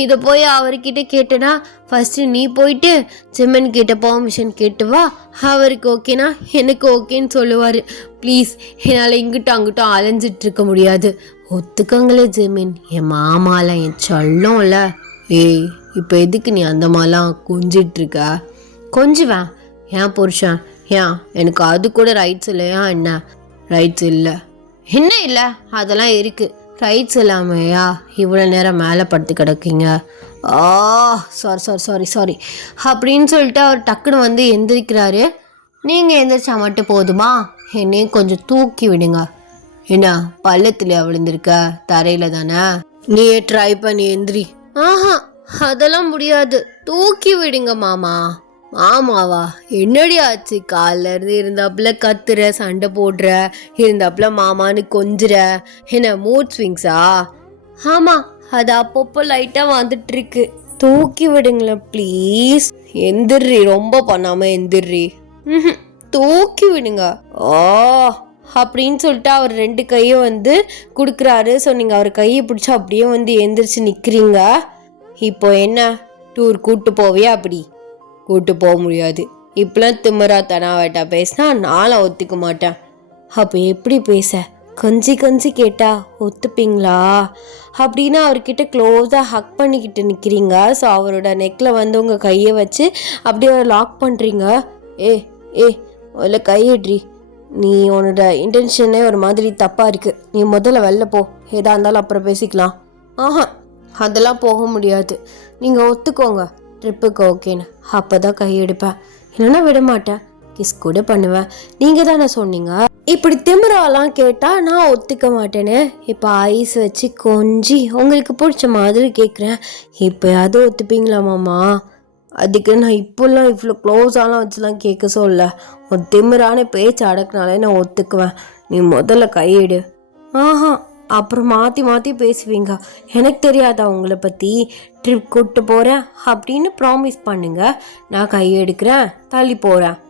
இதை போய் அவர்கிட்ட கேட்டேன்னா ஃபஸ்ட்டு நீ போயிட்டு ஜிம்மன் கிட்ட பெர்மிஷன் கேட்டு வா. அவருக்கு ஓகேனா எனக்கு ஓகேன்னு சொல்லுவார். ப்ளீஸ், என்னால் இங்கிட்டும் அங்கிட்டும் அலைஞ்சிட்டு இருக்க முடியாது. ஒத்துக்கங்களே ஜிமின், என் மாமாலாம் என் சொல்லோம்ல. ஏய், இப்போ எதுக்கு நீ அந்த மாதிரிலாம் கொஞ்சிட்ருக்க? கொஞ்சுவேன். ஏன் புருஷன்? ஏன் எனக்கு அது கூட ரைட்ஸ் இல்லையா? என்ன ரைட்ஸ் இல்லை? என்ன இல்லை, அதெல்லாம் இருக்குது. ரைட்ஸ் இல்லாமையா இவ்வளோ நேரம் மேலே படுத்து கிடக்கீங்க? சாரி அப்படின்னு சொல்லிட்டு அவர் டக்குன்னு வந்து எந்திரிக்கிறாரு. நீங்கள் எந்திரிச்சா மட்டும் போதுமா? என்னையும் கொஞ்சம் தூக்கி விடுங்க. என்ன பள்ளத்தில் விழுந்திருக்க? தரையில் தானே. நீயே ட்ரை பண்ணி எந்திரி. அதெல்லாம் முடியாது, தூக்கி விடுங்க மாமா. மாமாவா? என்னடி ஆச்சு? காலில் இருந்து இருந்தாப்புல கத்துற, சண்டை போடுற, இருந்தாப்புல மாமான்னு கொஞ்சுற. என்ன மூட் ஸ்விங்ஸா? ஆமாம், அது அப்பப்போ லைட்டாக வந்துட்டுருக்கு. தூக்கி விடுங்களேன் ப்ளீஸ். எந்திர்றி, ரொம்ப பண்ணாமல் எந்திர்றி. தூக்கி விடுங்க. அப்படின்னு சொல்லிட்டு அவர் 2 கையும் வந்து கொடுக்குறாரு. ஸோ நீங்கள் அவர் கையை பிடிச்சி அப்படியே வந்து எந்திரிச்சு நிற்கிறீங்க. இப்போ என்ன டூர் கூட்டு போவியா? அப்படி கூட்டு போக முடியாது. இப்பெல்லாம் திமிரா தனாவேட்டா பேசினா நானும் ஒத்துக்க மாட்டேன். அப்போ எப்படி பேச? கொஞ்சி கேட்டா ஒத்துப்பீங்களா? அப்படின்னா அவர்கிட்ட க்ளோஸாக ஹக் பண்ணிக்கிட்டு நிற்கிறீங்க. ஸோ அவரோட நெக்கில் வந்து உங்கள் கையை வச்சு அப்படியே லாக் பண்ணுறீங்க. ஏ முதல்ல கையிட்ரி. நீ உன்னோட இன்டென்ஷனே ஒரு மாதிரி தப்பாக இருக்குது. நீ முதல்ல வெளில போ. எதாக இருந்தாலும் அப்புறம் பேசிக்கலாம். அதெல்லாம் போக முடியாது. நீங்கள் ஒத்துக்கோங்க ட்ரிப்புக்கு ஓகேன்னு. அப்போ தான் கையெடுப்பேன், இல்லைன்னா விட மாட்டேன். கிஸ் கூட பண்ணுவேன். நீங்கள் தானே சொன்னீங்க. இப்படி திமிராலாம் கேட்டால் நான் ஒத்துக்க மாட்டேன்னு இப்போ ஐஸ் வச்சு கொஞ்சி உங்களுக்கு பிடிச்ச மாதிரி கேட்குறேன். இப்போயாவது ஒத்துப்பீங்களா மாமா? அதுக்கு நான் இப்போல்லாம் இவ்வளோ க்ளோஸாலாம் வச்சுலாம் கேட்க சொல்ல. ஒரு திமிரான பேச்சு அடக்குனாலே நான் ஒத்துக்குவேன். நீ முதல்ல கையெடு. அப்புறம் மாற்றி பேசுவீங்க. எனக்கு தெரியாதா உங்களை பற்றி? ட்ரிப் கூப்பிட்டு போகிறேன் அப்படின்னு ப்ராமிஸ் பண்ணுங்க. நான் கையெடுக்கிறேன், தள்ளி போகிறேன்.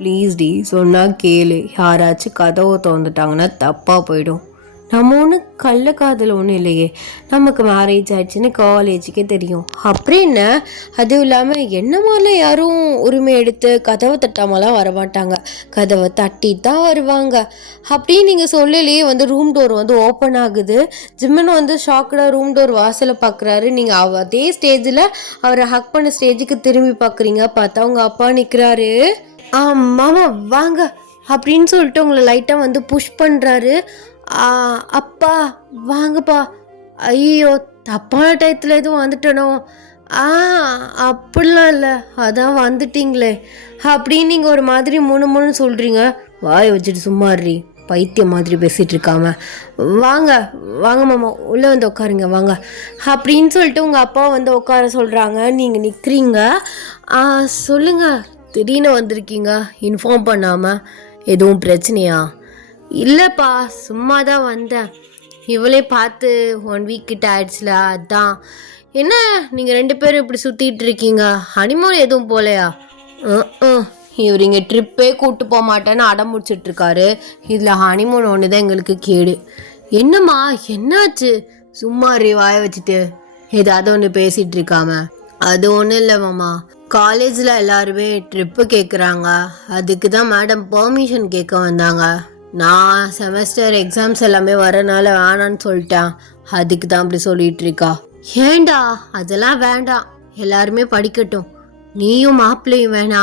ப்ளீஸ் டி, சொன்னால் கேளு. யாராச்சும் கதவை திறந்துட்டாங்கன்னா தப்பாக போயிடும். நம்ம ஒன்றும் கள்ளக்காதல் ஒன்றும் இல்லையே. நமக்கு மேரேஜ் ஆயிடுச்சுன்னு காலேஜுக்கே தெரியும். அப்புறம் என்ன? அதுவும் இல்லாமல் என்ன மாதிரிலாம் யாரும் உரிமை எடுத்து கதவை தட்டாமலாம் வரமாட்டாங்க. கதவை தட்டி தான் வருவாங்க. அப்படின்னு நீங்கள் சொல்லலையே வந்து ரூம் டோர் வந்து ஓப்பன் ஆகுது. ஜிம்மன் வந்து ஷாக்கடாக ரூம் டோர் வாசலை பார்க்குறாரு. நீங்கள் அதே ஸ்டேஜில் அவரை ஹக் பண்ண ஸ்டேஜுக்கு திரும்பி பார்க்குறீங்க. பார்த்தா உங்கள் அப்பா நிற்கிறாரு. மாமா வாங்க அப்படின்னு சொல்லிட்டு உங்களை லைட்டாக வந்து புஷ் பண்ணுறாரு. அப்பா வாங்கப்பா. ஐயோ, தப்பான டயத்தில் எதுவும் வந்துட்டனோ? அப்படிலாம் இல்லை, அதான் வந்துட்டீங்களே அப்படின்னு நீங்கள் ஒரு மாதிரி முன்னு சொல்கிறீங்க. வாயை வச்சுட்டு சும்மாறி பைத்தியம் மாதிரி பேசிகிட்டு இருக்காம. வாங்க மாமா, உள்ளே வந்து உட்காருங்க வாங்க அப்படின்னு சொல்லிட்டு உங்கள் அப்பா வந்து உட்கார சொல்கிறாங்க. நீங்கள் நிற்கிறீங்க. சொல்லுங்கள், திடீர்னு வந்திருக்கீங்க இன்ஃபார்ம் பண்ணாமல். எதுவும் பிரச்சனையா? இல்லைப்பா, சும்மா தான் வந்தேன். இவளே பார்த்து 1 week கிட்ட ஆயிடுச்சுல, அதான். என்ன நீங்கள் 2 பேரும் இப்படி சுற்றிட்டு இருக்கீங்க? ஹனிமூன் எதுவும் போகலையா? இவர் இங்கே ட்ரிப்பே கூப்பிட்டு போக மாட்டேன்னு அடம் முடிச்சிட்ருக்காரு. இதில் ஹனிமூன் ஒன்று தான் எங்களுக்கு கேடு. என்னம்மா என்னாச்சு? சும்மா வாயை வச்சுட்டு ஏதாவது ஒன்று பேசிகிட்டு இருக்காம. அது ஒன்றும் இல்லை மாமா, காலேஜில் எல்லாருமே ட்ரிப்பு கேட்குறாங்க. அதுக்கு தான் மேடம் பெர்மிஷன் கேட்க வந்தாங்க. நான் செமஸ்டர் எக்ஸாம்ஸ் எல்லாமே வரனால வேணான்னு சொல்லிட்டேன். அதுக்கு தான் அப்படி சொல்லிட்டு இருக்கா. ஏண்டா? அதெல்லாம் வேண்டாம், எல்லாருமே படிக்கட்டும். நீயும் மாப்பிள்ளையும் வேணா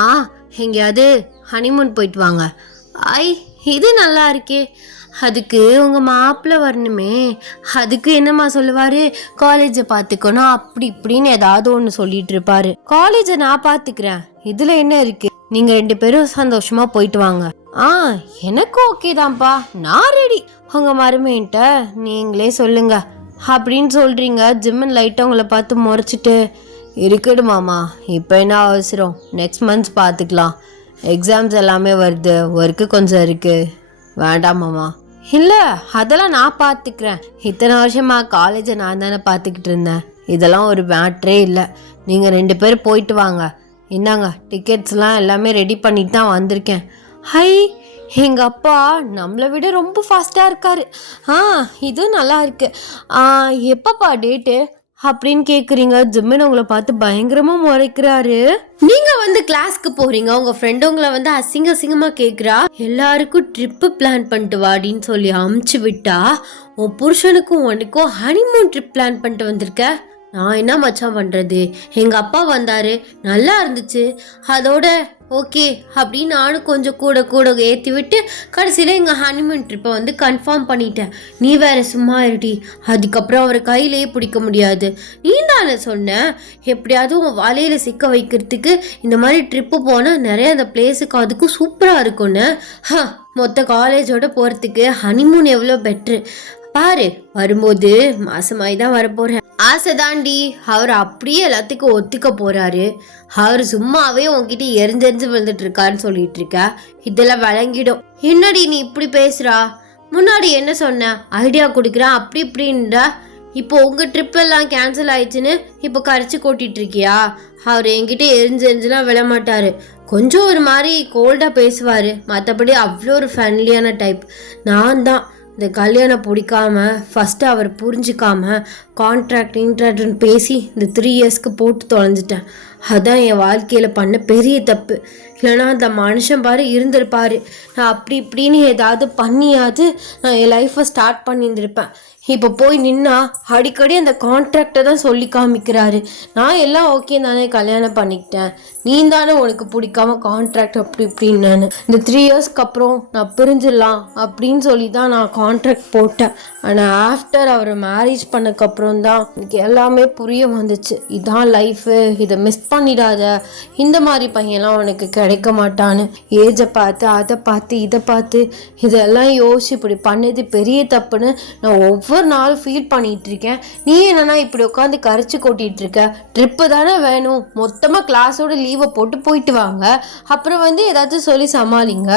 எங்கேயாவது ஹனிமூன் போயிட்டு வாங்க. ஐ, இது நல்லா இருக்கே. அதுக்கு உங்க மாப்பிள்ளை வரணுமே. அதுக்கு என்னம்மா சொல்லுவாரு, காலேஜை பார்த்துக்கணும் அப்படி இப்படின்னு ஏதாவது ஒன்று சொல்லிட்டு இருப்பாரு. காலேஜை நான் பார்த்துக்கிறேன், இதுல என்ன இருக்கு, நீங்க 2 பேரும் சந்தோஷமா போயிட்டு வாங்க. எனக்கு ஓகே தான்ப்பா, நான் ரெடி. உங்க மருமையிட்ட நீங்களே சொல்லுங்க அப்படின்னு சொல்றீங்க. ஜிம்மன் லைட்டா உங்களை பார்த்து முறைச்சிட்டு, இருக்கடு மாமா, இப்போ என்ன அவசரம், நெக்ஸ்ட் மந்த்ஸ் பார்த்துக்கலாம், எக்ஸாம்ஸ் எல்லாமே வருது, ஒர்க்கு கொஞ்சம் இருக்கு, வேண்டாம் மாமா. இல்லை, அதெல்லாம் நான் பார்த்துக்கிறேன், இத்தனை வருஷமா காலேஜை நான் தானே பார்த்துக்கிட்டு இருந்தேன், இதெல்லாம் ஒரு மேட்ரே இல்லை, நீங்கள் 2 பேரும் போயிட்டு வாங்க. இந்தாங்க டிக்கெட்ஸ்லாம் எல்லாமே ரெடி பண்ணிட்டு தான் வந்திருக்கேன். ஹை, எங்கள் அப்பா நம்மளை விட ரொம்ப ஃபாஸ்ட்டாக இருக்காரு. இதுவும் நல்லா இருக்கு. எப்பப்பா டேட்டு அப்படின்னு கேட்குறீங்க. ஜிம்மன் உங்களை பார்த்து பயங்கரமாக முறைக்கிறாரு. நீங்கள் வந்து கிளாஸ்க்கு போகிறீங்க, உங்கள் ஃப்ரெண்டு உங்களை வந்து அசிங்கமாக கேட்குறா, எல்லாருக்கும் ட்ரிப்பு பிளான் பண்ணிட்டு வாடின்னு சொல்லி அமுச்சு விட்டா, உன் புருஷனுக்கும் உனக்கும் ஹனிமூன் ட்ரிப் பிளான் பண்ணிட்டு வந்திருக்க. நான் என்ன மச்சான் பண்ணுறது, எங்கள் அப்பா வந்தார், நல்லா இருந்துச்சு, அதோட ஓகே அப்படின்னு நானும் கொஞ்சம் கூட ஏற்றி விட்டு கடைசியில் எங்கள் ஹனிமூன் ட்ரிப்பை வந்து கன்ஃபார்ம் பண்ணிட்டேன். நீ வேற சும்மா இருடி, அதுக்கப்புறம் அவரை கையிலேயே பிடிக்க முடியாது. நீ தானே சொன்ன எப்படியாவது உன் வலையில் சிக்க வைக்கிறதுக்கு இந்த மாதிரி ட்ரிப்பு போனால் நிறைய அந்த பிளேஸுக்கு அதுக்கும் சூப்பராக இருக்கும்னு. மொத்த காலேஜோட போகிறதுக்கு ஹனிமூன் எவ்வளோ பெட்ரு பாரு. வரும்போது மாசமாய் தான் வரப்போறேன். ஆசை தாண்டி, அவர் அப்படியே எல்லாத்துக்கும் ஒத்துக்க போறாரு. அவர் சும்மாவே உன்கிட்ட எரிஞ்செரிஞ்சு விழுந்துட்டு இருக்காருன்னு சொல்லிட்டு இருக்க, இதெல்லாம் விளங்கிடும். என்னடி நீ இப்படி பேசுறா, முன்னாடி என்ன சொன்ன, ஐடியா கொடுக்குறான் அப்படி இப்படின்றா, இப்போ உங்க ட்ரிப் எல்லாம் கேன்சல் ஆயிடுச்சுன்னு இப்போ கரைச்சி கொட்டிட்டு இருக்கியா? அவர் என்கிட்ட எரிஞ்செரிஞ்சுலாம் விழமாட்டாரு, கொஞ்சம் ஒரு மாதிரி கோல்டா பேசுவாரு, மற்றபடி அவ்வளோ ஒரு ஃப்ரெண்ட்லியான டைப். நான் தான் இந்த கல்யாணம் பிடிக்காம ஃபஸ்ட்டு அவர் புரிஞ்சிக்காம கான்ட்ராக்ட்னு பேசி இந்த 3 இயர்ஸ்க்கு போட்டு தொலைஞ்சிட்டேன். அதான் என் வாழ்க்கையில் பண்ண பெரிய தப்பு. இல்லைனா அந்த மனுஷன் பாரு இருந்திருப்பாரு, நான் அப்படி இப்படின்னு ஏதாவது பண்ணியாவது நான் என் லைஃப்பை ஸ்டார்ட் பண்ணியிருந்திருப்பேன். இப்போ போய் நின்னா அடிக்கடி அந்த கான்ட்ராக்டை தான் சொல்லி காமிக்கிறாரு. நான் எல்லாம் ஓகே தானே கல்யாணம் பண்ணிக்கிட்டேன், நீ தானே உனக்கு பிடிக்காம கான்ட்ராக்ட் அப்படி இப்படின்னு. நான் இந்த 3 இயர்ஸ்க்கு அப்புறம் நான் பிரிஞ்சிடலாம் அப்படின்னு சொல்லி தான் நான் கான்ட்ராக்ட் போட்டேன். ஆனால் ஆஃப்டர் அவர் மேரேஜ் பண்ணக்கப்புறம் தான் எனக்கு எல்லாமே புரிய வந்துச்சு. இதான் லைஃபு, இதை மிஸ் பண்ணிடாத, இந்த மாதிரி பையன்லாம் உனக்கு கிடைக்க மாட்டான்னு. ஏஜை பார்த்து அதை பார்த்து இதை பார்த்து இதெல்லாம் யோசிச்சு இப்படி பண்ணது பெரிய தப்புன்னு நான் ஒவ்வொரு நாளும் ஃபீல் பண்ணிட்டு இருக்கேன். நீ என்னன்னா இப்படி உட்காந்து கரைச்சி கொட்டிட்டு இருக்க, ட்ரிப்பு தானே வேணும், மொத்தமாக கிளாஸோட லீவை போட்டு போயிட்டு வாங்க, அப்புறம் வந்து ஏதாச்சும் சொல்லி சமாளிங்க.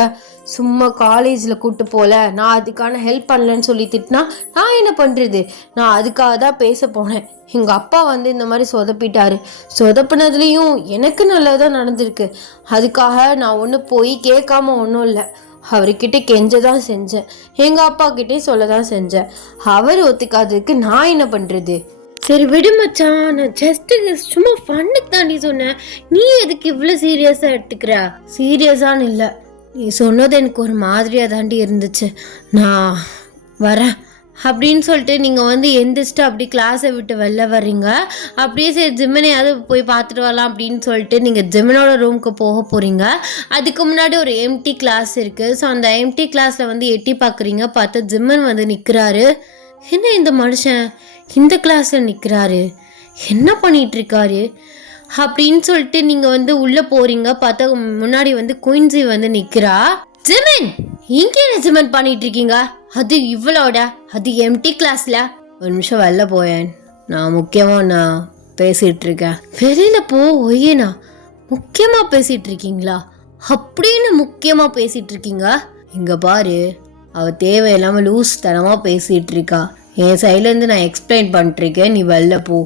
சும்மா காலேஜில் கூப்பிட்டு போல, நான் அதுக்கான ஹெல்ப் பண்ணலன்னு சொல்லி திட்டினா நான் என்ன பண்ணுறது? நான் அதுக்காக தான் பேச போனேன். எங்கள் அப்பா வந்து இந்த மாதிரி சொதப்பிட்டாரு, சொதப்பினதுலேயும் எனக்கு நல்லதாக நடந்திருக்கு. அதுக்காக நான் ஒன்று போய் கேட்காம ஒன்றும் இல்லை, அவர்கிட்ட கெஞ்ச தான் செஞ்சேன், எங்கள் அப்பா கிட்டே சொல்ல தான் செஞ்சேன். அவர் ஒத்துக்காததுக்கு நான் என்ன பண்ணுறது? சரி விடு மச்சான், நான் சும்மா ஃபன்னுக்கு தாண்டி சொன்னேன், நீ எதுக்கு இவ்வளோ சீரியஸாக எடுத்துக்கிற? சீரியஸான்னு இல்லை, நீ சொன்னது எனக்கு ஒரு மாதிரியாக தாண்டி இருந்துச்சு. நான் வரேன் அப்படின்னு சொல்லிட்டு நீங்கள் வந்து எந்திரிச்சிட்டு அப்படி கிளாஸை விட்டு வெளில வர்றீங்க. அப்படியே சரி ஜிம்மனையாவது போய் பார்த்துட்டு வரலாம் அப்படின்னு சொல்லிட்டு நீங்கள் ஜிம்மனோட ரூமுக்கு போக போகிறீங்க. அதுக்கு முன்னாடி ஒரு எம்டி கிளாஸ் இருக்குது. ஸோ அந்த எம்டி கிளாஸில் வந்து எட்டி பார்க்குறீங்க. பார்த்தா ஜிம்மன் வந்து நிற்கிறாரு. என்ன இந்த மனுஷன் இந்த கிளாஸில் நிற்கிறாரு, என்ன பண்ணிகிட்ருக்காரு அப்படின்னு சொல்லிட்டு நீங்கள் வந்து உள்ளே போகிறீங்க. பார்த்தா முன்னாடி வந்து குயின்சி வந்து நிற்கிறா. ஜிம்மன், இங்கே என்ன ஜிம்மன் பண்ணிட்டு இருக்கீங்க? அது இவ்வளோட, அது எம்டி கிளாஸ்ல. ஒரு நிமிஷம் வெளில போயேன், நான் முக்கியமாக பேசிட்டு இருக்கேன். வெளியில போ. ஒய்யனா முக்கியமா பேசிட்டு இருக்கீங்களா? அப்படின்னு முக்கியமா பேசிட்டு இருக்கீங்க? இங்க பாரு, அவ தேவையில்லாம லூஸ் தனமா பேசிட்டு இருக்கா. என் சைட்ல இருந்து நான் எக்ஸ்பிளைன் பண்ணிட்டு இருக்கேன், நீ வெளில போ.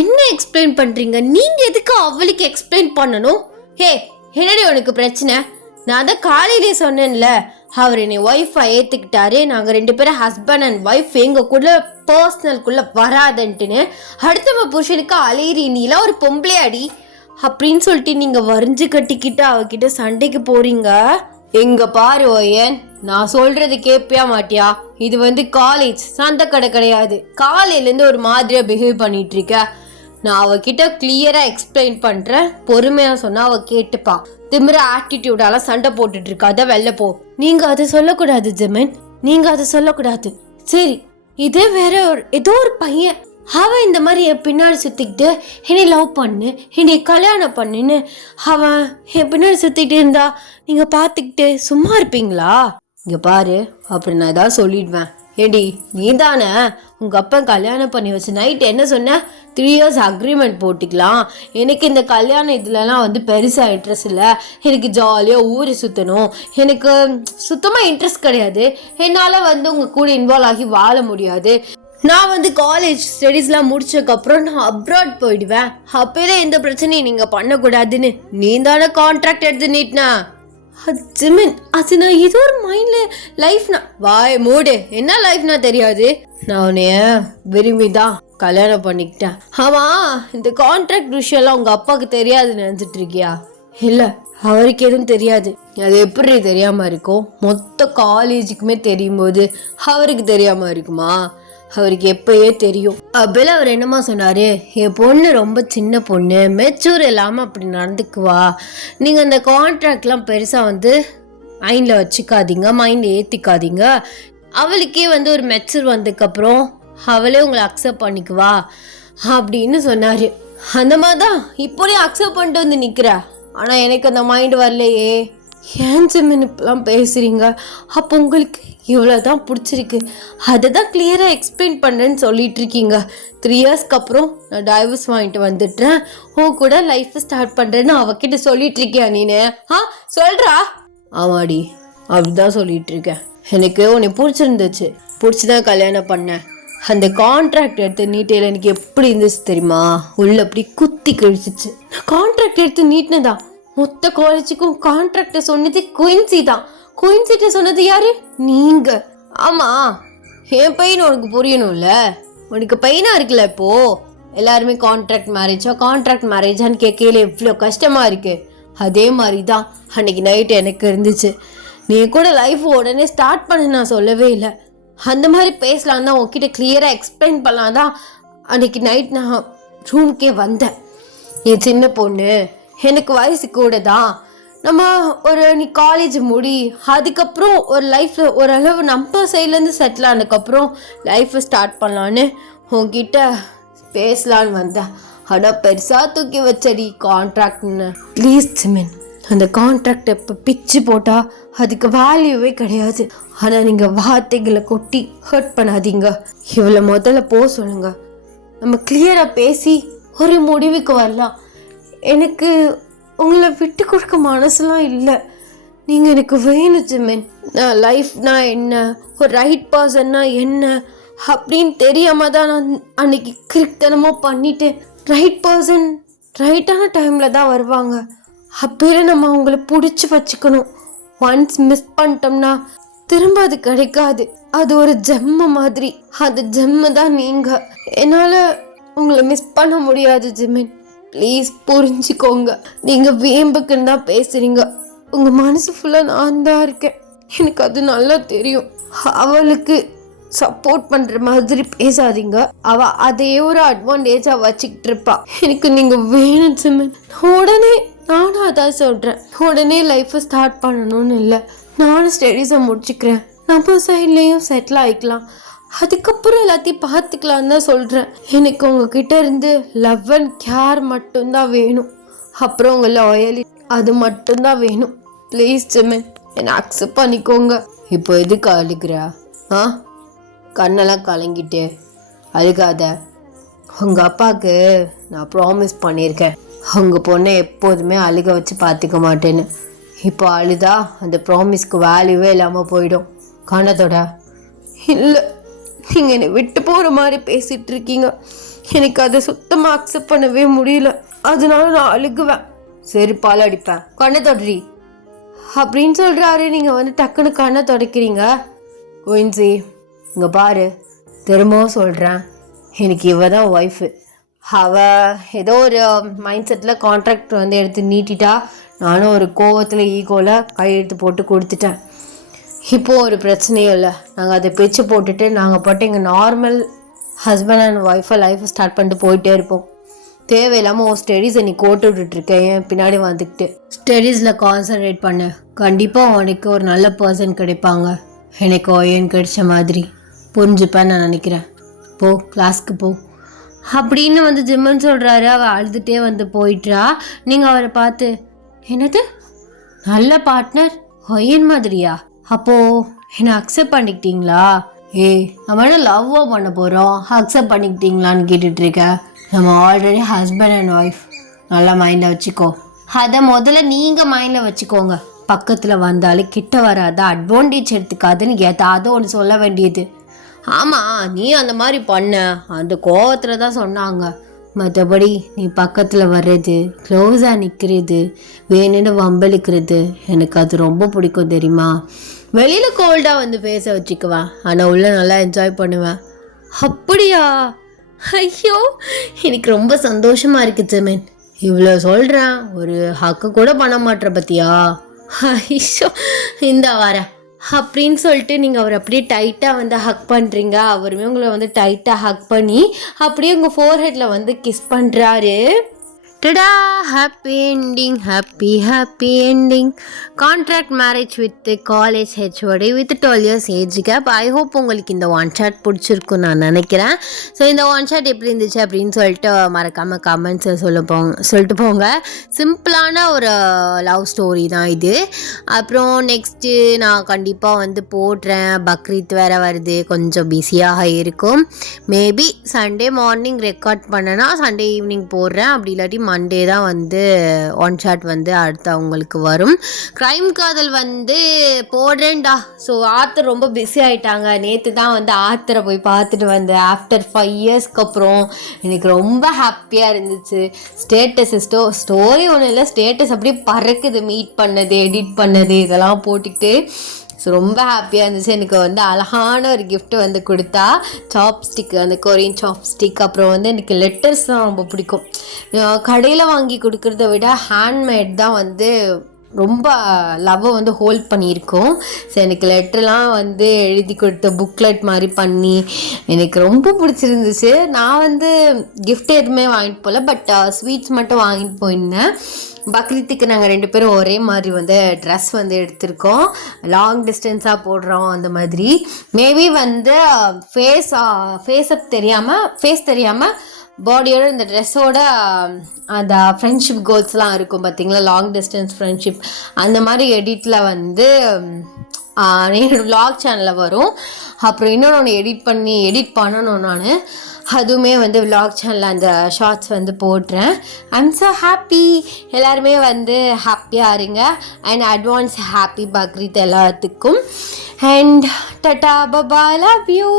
என்ன எக்ஸ்பிளைன் பண்றீங்க? நீங்க எதுக்கு அவளுக்கு எக்ஸ்பிளைன் பண்ணணும்? ஹே, என்னடி உனக்கு பிரச்சனை? நான் தான் காலையிலே சொன்னேன்ல, அவர் என்னை ஒய்ஃபை ஏற்றுக்கிட்டாரு, நாங்கள் 2 பேரும் ஹஸ்பண்ட் அண்ட் ஒய்ஃப், எங்கக்குள்ள பர்சனல்குள்ளே வராதுன்ட்டுன்னு. அடுத்தவ புருஷனுக்கு அலையிறி, நீலாம் ஒரு பொம்பளை அடி அப்படின்னு சொல்லிட்டு நீங்கள் வரிஞ்சு கட்டிக்கிட்டு அவகிட்ட சண்டைக்கு போகிறீங்க. எங்க பாரு ஓயன், நான் சொல்றது கேட்பியா மாட்டியா? இது வந்து காலேஜ், சண்டை கடை கிடையாது. காலையிலேருந்து ஒரு மாதிரியாக பிஹேவ் பண்ணிட்டு இருக்க. நான் அவகிட்ட கிளியரா எக்ஸ்பிளைன் பண்றேன், பொறுமையா சொன்னா அவ கேட்டுப்பா. திமிர ஆட்டிடியூடால சண்டை போட்டுட்டு இருக்காத, வெளில போ. நீங்க அதை சொல்லக்கூடாது ஜெமன், நீங்க அதை சொல்லக்கூடாது. சரி, இதே வேற ஏதோ ஒரு பையன் அவன் இந்த மாதிரி என் பின்னாடி சுத்திக்கிட்டு என்னை லவ் பண்ணு, என்னை கல்யாணம் பண்ணுன்னு அவன் என் பின்னாடி சுத்திட்டு இருந்தா நீங்க பாத்துக்கிட்டு சும்மா இருப்பீங்களா? இங்க பாரு, அப்படி நான் ஏதாவது சொல்லிடுவேன். ஏடி, நீ தானே உங்க அப்பா கல்யாணம் பண்ணி வச்சு நைட் என்ன சொன்ன? 3 years அக்ரிமெண்ட் போட்டுக்கலாம், எனக்கு இந்த கல்யாணம் இதுலலாம் பெருசா இன்ட்ரெஸ்ட் இல்லை, எனக்கு ஜாலியாக ஊரை சுற்றணும், எனக்கு சுத்தமாக இன்ட்ரெஸ்ட் கிடையாது, என்னால் உங்க கூட இன்வால்வ் ஆகி வாழ முடியாது, நான் காலேஜ் ஸ்டடீஸ்லாம் முடிச்சதுக்கப்புறம் நான் அப்ராட் போயிடுவேன், அப்போயே எந்த பிரச்சனையும் நீங்கள் பண்ணக்கூடாதுன்னு நீ தானே கான்ட்ராக்ட் எடுத்து நீட்டினா? ஜிமின், அது நான் ஏதோ ஒரு மைண்ட்ல லைஃப்னா வாய் மூடு, என்ன லைஃப்னா தெரியாது, நான் உன்னைய விரும்பிதான் கல்யாணம் பண்ணிக்கிட்டேன். ஆமா, இந்த கான்ட்ராக்ட் விஷயம்லாம் உங்க அப்பாவுக்கு தெரியாதுன்னு நினைச்சிட்டு இருக்கியா? இல்ல, அவருக்கு எதுவும் தெரியாது. அது எப்படி தெரியாம இருக்கும்? மொத்த காலேஜுக்குமே தெரியும் போது அவருக்கு தெரியாம இருக்குமா? அவருக்கு எப்பயே தெரியும். அப்பெல்லாம் அவர் என்னமா சொன்னாரு, என் பொண்ணு ரொம்ப சின்ன பொண்ணு, மெச்சூர் இல்லாம அப்படி நடந்துக்குவா, நீங்க அந்த கான்ட்ராக்ட்லாம் பெருசா மைண்ட்ல வச்சுக்காதீங்க, மைண்ட்ல ஏத்திக்காதீங்க, அவளுக்கே ஒரு மெச்சூர் வந்ததுக்கப்புறம் அவளே உங்களை அக்செப்ட் பண்ணிக்குவா அப்படின்னு சொன்னாரு. அந்த மாதிரிதான் இப்போதையும் அக்செப்ட் பண்ணிட்டு நிக்கிறா. ஆனா எனக்கு அந்த மைண்ட் வரலையே. ஏன் ஜிமின் இப்பெல்லாம் பேசுறீங்க? அப்போ உங்களுக்கு இவ்வளோதான் பிடிச்சிருக்கு, அதை தான் கிளியராக எக்ஸ்பிளைன் பண்ணுறேன்னு சொல்லிட்டு இருக்கீங்க. 3 yearsக்கு அப்புறம் நான் டைவர்ஸ் வாங்கிட்டு வந்துட்டுறேன், உன் கூட லைஃப் ஸ்டார்ட் பண்ணுறேன்னு அவகிட்ட சொல்லிட்டு இருக்கியா நீனு? சொல்றா? ஆமாடி, அப்படிதான் சொல்லிட்டு இருக்கேன். எனக்கு உன்னை பிடிச்சிருந்துச்சு, பிடிச்சிதான் கல்யாணம் பண்ணேன். அந்த கான்ட்ராக்ட் எடுத்து நீட்டையில் எனக்கு எப்படி இருந்துச்சு தெரியுமா? உள்ள அப்படி குத்தி கழிச்சிச்சு. கான்ட்ராக்ட் எடுத்து நீட்டினதா மொத்த காலேஜுக்கும் கான்ட்ராக்ட சொன்னது குயின்சி தான். குயின்சிட்ட சொன்னது யாரு? நீங்க. ஆமா, என் பையன் உனக்கு புரியணும்ல, உனக்கு பையனா இருக்குல்ல. இப்போ எல்லாருமே கான்ட்ராக்ட் மேரேஜான்னு கேட்கல எவ்வளோ கஷ்டமா இருக்கு. அதே மாதிரி தான் அன்னைக்கு நைட்டு எனக்கு இருந்துச்சு. நீ கூட லைஃப் உடனே ஸ்டார்ட் பண்ண நான் சொல்லவே இல்லை. அந்த மாதிரி பேசலாம் தான், உன்கிட்ட கிளியராக எக்ஸ்பிளைன் பண்ணலாம் தான் அன்னைக்கு நைட் நான் ரூமுக்கே வந்தேன். நீ சின்ன பொண்ணு, எனக்கு வயசு கூட தான், நம்ம நீ காலேஜ் முடி, அதுக்கப்புறம் ஒரு லைஃப்பில் ஓரளவு நம்ம சைட்லேருந்து செட்டில் ஆனதுக்கப்புறம் லைஃப்பை ஸ்டார்ட் பண்ணலான்னு உன்கிட்ட பேசலான்னு வந்தேன். ஆனால் பெருசாக தூக்கி வச்சடி கான்ட்ராக்ட்னு. ப்ளீஸ் ஜிமின், அந்த கான்ட்ராக்ட் இப்போ பிச்சு போட்டால் அதுக்கு வேல்யூவே கிடையாது. ஆனால் நீங்கள் வார்த்தைகளை கொட்டி ஹர்ட் பண்ணாதீங்க. இவ்வளோ முதல்ல போக சொல்லுங்க, நம்ம கிளியராக பேசி ஒரு முடிவுக்கு வரலாம். எனக்கு உங்களை விட்டு கொடுக்க மனசுலாம் இல்லை. நீங்கள் எனக்கு வேணும் ஜிமின். நான் லைஃப்னா என்ன, ஒரு ரைட் பர்சன்னா என்ன அப்படின்னு தெரியாம தான் நான் அன்னைக்கு கிரிக்தனமாக பண்ணிட்டேன். ரைட் பர்சன் ரைட்டான டைமில் தான் வருவாங்க. அப்பயே நம்ம அவங்கள பிடிச்சி வச்சுக்கணும். ஒன்ஸ் மிஸ் பண்ணிட்டோம்னா திரும்ப அது கிடைக்காது. அது ஒரு ஜெம்மு மாதிரி. அது ஜெம்மு தான் நீங்கள். என்னால் உங்களை மிஸ் பண்ண முடியாது ஜிமின். ப்ளீஸ் புரிஞ்சுக்கோங்க. நீங்கள் வேம்புக்குன்னு தான் பேசுகிறீங்க, உங்கள் மனசு ஃபுல்லாக நான் தான் இருக்கேன். எனக்கு அது நல்லா தெரியும். அவளுக்கு சப்போர்ட் பண்ணுற மாதிரி பேசாதீங்க. அவள் அதே ஒரு அட்வான்டேஜாக வச்சுக்கிட்டு இருப்பா. எனக்கு நீங்கள் வேணும் ஜிமின். உடனே நானும் அதான் சொல்கிறேன், உடனே லைஃப்பை ஸ்டார்ட் பண்ணணும்னு இல்லை. நானும் ஸ்டடீஸை முடிச்சுக்கிறேன், நம்ம சைட்லேயும் செட்டில் ஆகிக்கலாம், அதுக்கப்புறம் எல்லாத்தையும் பார்த்துக்கலான்னு தான் சொல்கிறேன். எனக்கு உங்ககிட்ட இருந்து லவ் அண்ட் கேர் மட்டும்தான் வேணும். அப்புறம் உங்கள் லாயலிட்டி, அது மட்டும்தான் வேணும். ப்ளீஸ் ஜிமின், என்னை அக்செப்ட் பண்ணிக்கோங்க. இப்போ எதுக்கு அழுகிறா? கண்ணெல்லாம் கலங்கிட்டு அழுகாத. உங்கள் அப்பாவுக்கு நான் ப்ராமிஸ் பண்ணியிருக்கேன், உங்கள் பொண்ணை எப்போதுமே அழுக வச்சு பார்த்துக்க மாட்டேன்னு. இப்போ அழுதா அந்த ப்ராமிஸ்க்கு வேல்யூவே இல்லாமல் போயிடும். காணத்தோட இல்லை, நீங்கள் என்னை விட்டு போகிற மாதிரி பேசிகிட்டு இருக்கீங்க. எனக்கு அதை சுத்தமாக அக்செப்ட் பண்ணவே முடியல. அதனால நான் அழுகுவேன். சரி, பால் அடிப்பேன், கண்ணை தொடரி அப்படின்னு சொல்கிறாரு. நீங்கள் டக்குன்னு கண்ணை தொடக்கிறீங்க. குயின்சி, இங்கே பாரு, திரும்பவும் சொல்கிறேன், எனக்கு இவ தான் ஒய்ஃபு. அவள் ஏதோ ஒரு மைண்ட் செட்டில் கான்ட்ராக்ட் எடுத்து நீட்டிட்டா. நானும் ஒரு கோவத்தில் ஈகோவில் கையெழுத்து போட்டு கொடுத்துட்டேன். இப்போது ஒரு பிரச்சனையும் இல்லை. நாங்கள் அதை பிச்சு போட்டுட்டு நாங்கள் போட்டு எங்கள் நார்மல் ஹஸ்பண்ட் அண்ட் ஒய்ஃபை லைஃப்பை ஸ்டார்ட் பண்ணிட்டு போயிட்டே இருப்போம். தேவையில்லாமல் உன் ஸ்டடீஸை நீ கோட்டு விட்டுட்ருக்கேன் என் பின்னாடி வந்துக்கிட்டு. ஸ்டடீஸில் கான்சன்ட்ரேட் பண்ணு, கண்டிப்பாக உனக்கு ஒரு நல்ல பர்சன் கிடைப்பாங்க. எனக்கு ஒயன் கிடைச்ச மாதிரி புரிஞ்சுப்பேன் நான் நினைக்கிறேன். போ கிளாஸ்க்கு போ அப்படின்னு வந்து ஜிம்மன் சொல்கிறாரு. அவள் அழுதுகிட்டே வந்து போயிட்டா. நீங்கள் அவரை பார்த்து, என்னது நல்ல பார்ட்னர் ஒயன் மாதிரியா, அப்போது என்னை அக்செப்ட் பண்ணிக்கிட்டீங்களா? நம்ம என்ன லவ்வோ பண்ண போகிறோம், அக்செப்ட் பண்ணிக்கிட்டீங்களான்னு கேட்டுட்ருக்க. நம்ம ஆல்ரெடி ஹஸ்பண்ட் அண்ட் ஒய்ஃப். நல்லா மைண்டில் வச்சுக்கோ. அதை முதல்ல நீங்கள் மைண்டில் வச்சுக்கோங்க. பக்கத்தில் வந்தாலும் கிட்ட வராத, அட்வான்டேஜ் எடுத்துக்காதுன்னு ஏதாவது ஒன்று சொல்ல வேண்டியது. ஆமாம், நீ அந்த மாதிரி பண்ண, அந்த கோவத்தில் தான் சொன்னாங்க. மற்றபடி நீ பக்கத்தில் வர்றது, க்ளோஸாக நிற்கிறது, வேணும்னு வம்பளிக்கிறது எனக்கு அது ரொம்ப பிடிக்கும் தெரியுமா. வெளியில் கோல்டாக வந்து பேச வச்சுக்குவேன், ஆனால் உள்ளே நல்லா என்ஜாய் பண்ணுவேன். அப்படியா? ஐயோ, எனக்கு ரொம்ப சந்தோஷமாக இருக்குது ஜிமின். இவ்வளோ சொல்கிறேன், ஒரு ஹக்கு கூட பண்ண மாட்டேற பற்றியா? ஐயோ, இந்த வரேன் அப்படின்னு சொல்லிட்டு நீங்கள் அவர் அப்படியே டைட்டாக வந்து ஹக் பண்ணுறீங்க. அவருமே உங்களை வந்து டைட்டாக ஹக் பண்ணி அப்படியே உங்கள் ஃபோர்ஹெட்டில் வந்து கிஸ் பண்ணுறாரு. Ta-da, happy ending, happy ending. Contract marriage with college HOD with 12 years age gap. I hope உங்களுக்கு இந்த ஒன் ஷாட் பிடிச்சிருக்குன்னு நான் நினைக்கிறேன். ஸோ இந்த ஒன் ஷாட் எப்படி இருந்துச்சு அப்படின்னு சொல்லிட்டு மறக்காமல் கமெண்ட்ஸை சொல்லிட்டு போங்க. சிம்பிளான ஒரு லவ் ஸ்டோரி தான் இது. அப்புறம் நெக்ஸ்ட்டு நான் கண்டிப்பாக வந்து போடுறேன். பக்ரீத் வேறு வருது, கொஞ்சம் பிஸியாக இருக்கும். மேபி சண்டே மார்னிங் ரெக்கார்ட் பண்ணேன்னா சண்டே ஈவினிங் போடுறேன். அப்படி இல்லாட்டி மண்டே தான் வந்து ஒன் ஷாட் வந்து அடுத்து அவங்களுக்கு வரும். க்ரைம் காதல் வந்து போடுறேன்டா. ஸோ ஆத்தர் ரொம்ப பிஸி ஆகிட்டாங்க. நேற்று தான் வந்து ஆத்தரை போய் பார்த்துட்டு வந்தேன். ஆஃப்டர் 5 years அப்புறம் எனக்கு ரொம்ப ஹாப்பியாக இருந்துச்சு. ஸ்டேட்டஸ் ஸ்டோரி ஒன்றும் இல்லை, ஸ்டேட்டஸ் அப்படியே பறக்குது. மீட் பண்ணது, எடிட் பண்ணது இதெல்லாம் போட்டுக்கிட்டு. ஸோ ரொம்ப ஹாப்பியாக இருந்துச்சு. எனக்கு வந்து அழகான ஒரு கிஃப்ட் வந்து கொடுத்தா, சாப்ஸ்டிக், அந்த கொரியன் சாப்ஸ்டிக். அப்புறம் வந்து எனக்கு லெட்டர்ஸ் தான் ரொம்ப பிடிக்கும். கடையில் வாங்கி கொடுக்குறத விட ஹேண்ட்மேட் தான் வந்து ரொம்ப லவ்வை வந்து ஹோல்ட் பண்ணியிருக்கோம். ஸோ எனக்கு லெட்டர்லாம் வந்து எழுதி கொடுத்த புக்லெட் மாதிரி பண்ணி எனக்கு ரொம்ப பிடிச்சிருந்துச்சு. நான் வந்து கிஃப்ட் எதுவுமே வாங்கிட்டு போகல, பட் ஸ்வீட்ஸ் மட்டும் வாங்கிட்டு போயிருந்தேன். பக்ரீத்துக்கு நாங்கள் 2 பேரும் ஒரே மாதிரி வந்து ட்ரெஸ் வந்து எடுத்திருக்கோம். லாங் டிஸ்டன்ஸாக போடுறோம் அந்த மாதிரி. மேபி வந்து ஃபேஸ் தெரியாமல் பாடியோட இந்த ட்ரெஸ்ஸோட அந்த ஃப்ரெண்ட்ஷிப் கோல்ஸ்லாம் இருக்கும் பார்த்தீங்களா, லாங் டிஸ்டன்ஸ் ஃப்ரெண்ட்ஷிப், அந்த மாதிரி எடிட்டில் வந்து என்னோடய vlog சேனலில் வரும். அப்புறம் இன்னொன்று எடிட் பண்ணணும் நான். அதுவுமே வந்து vlog சேனலில் அந்த ஷார்ட்ஸ் வந்து போடுறேன். I'm so happy. எல்லாருமே வந்து ஹாப்பியாக இருங்க. அண்ட் அட்வான்ஸ் ஹாப்பி பக்ரீத் எல்லாத்துக்கும். அண்ட் டட்டா, பபா, லவ் யூ.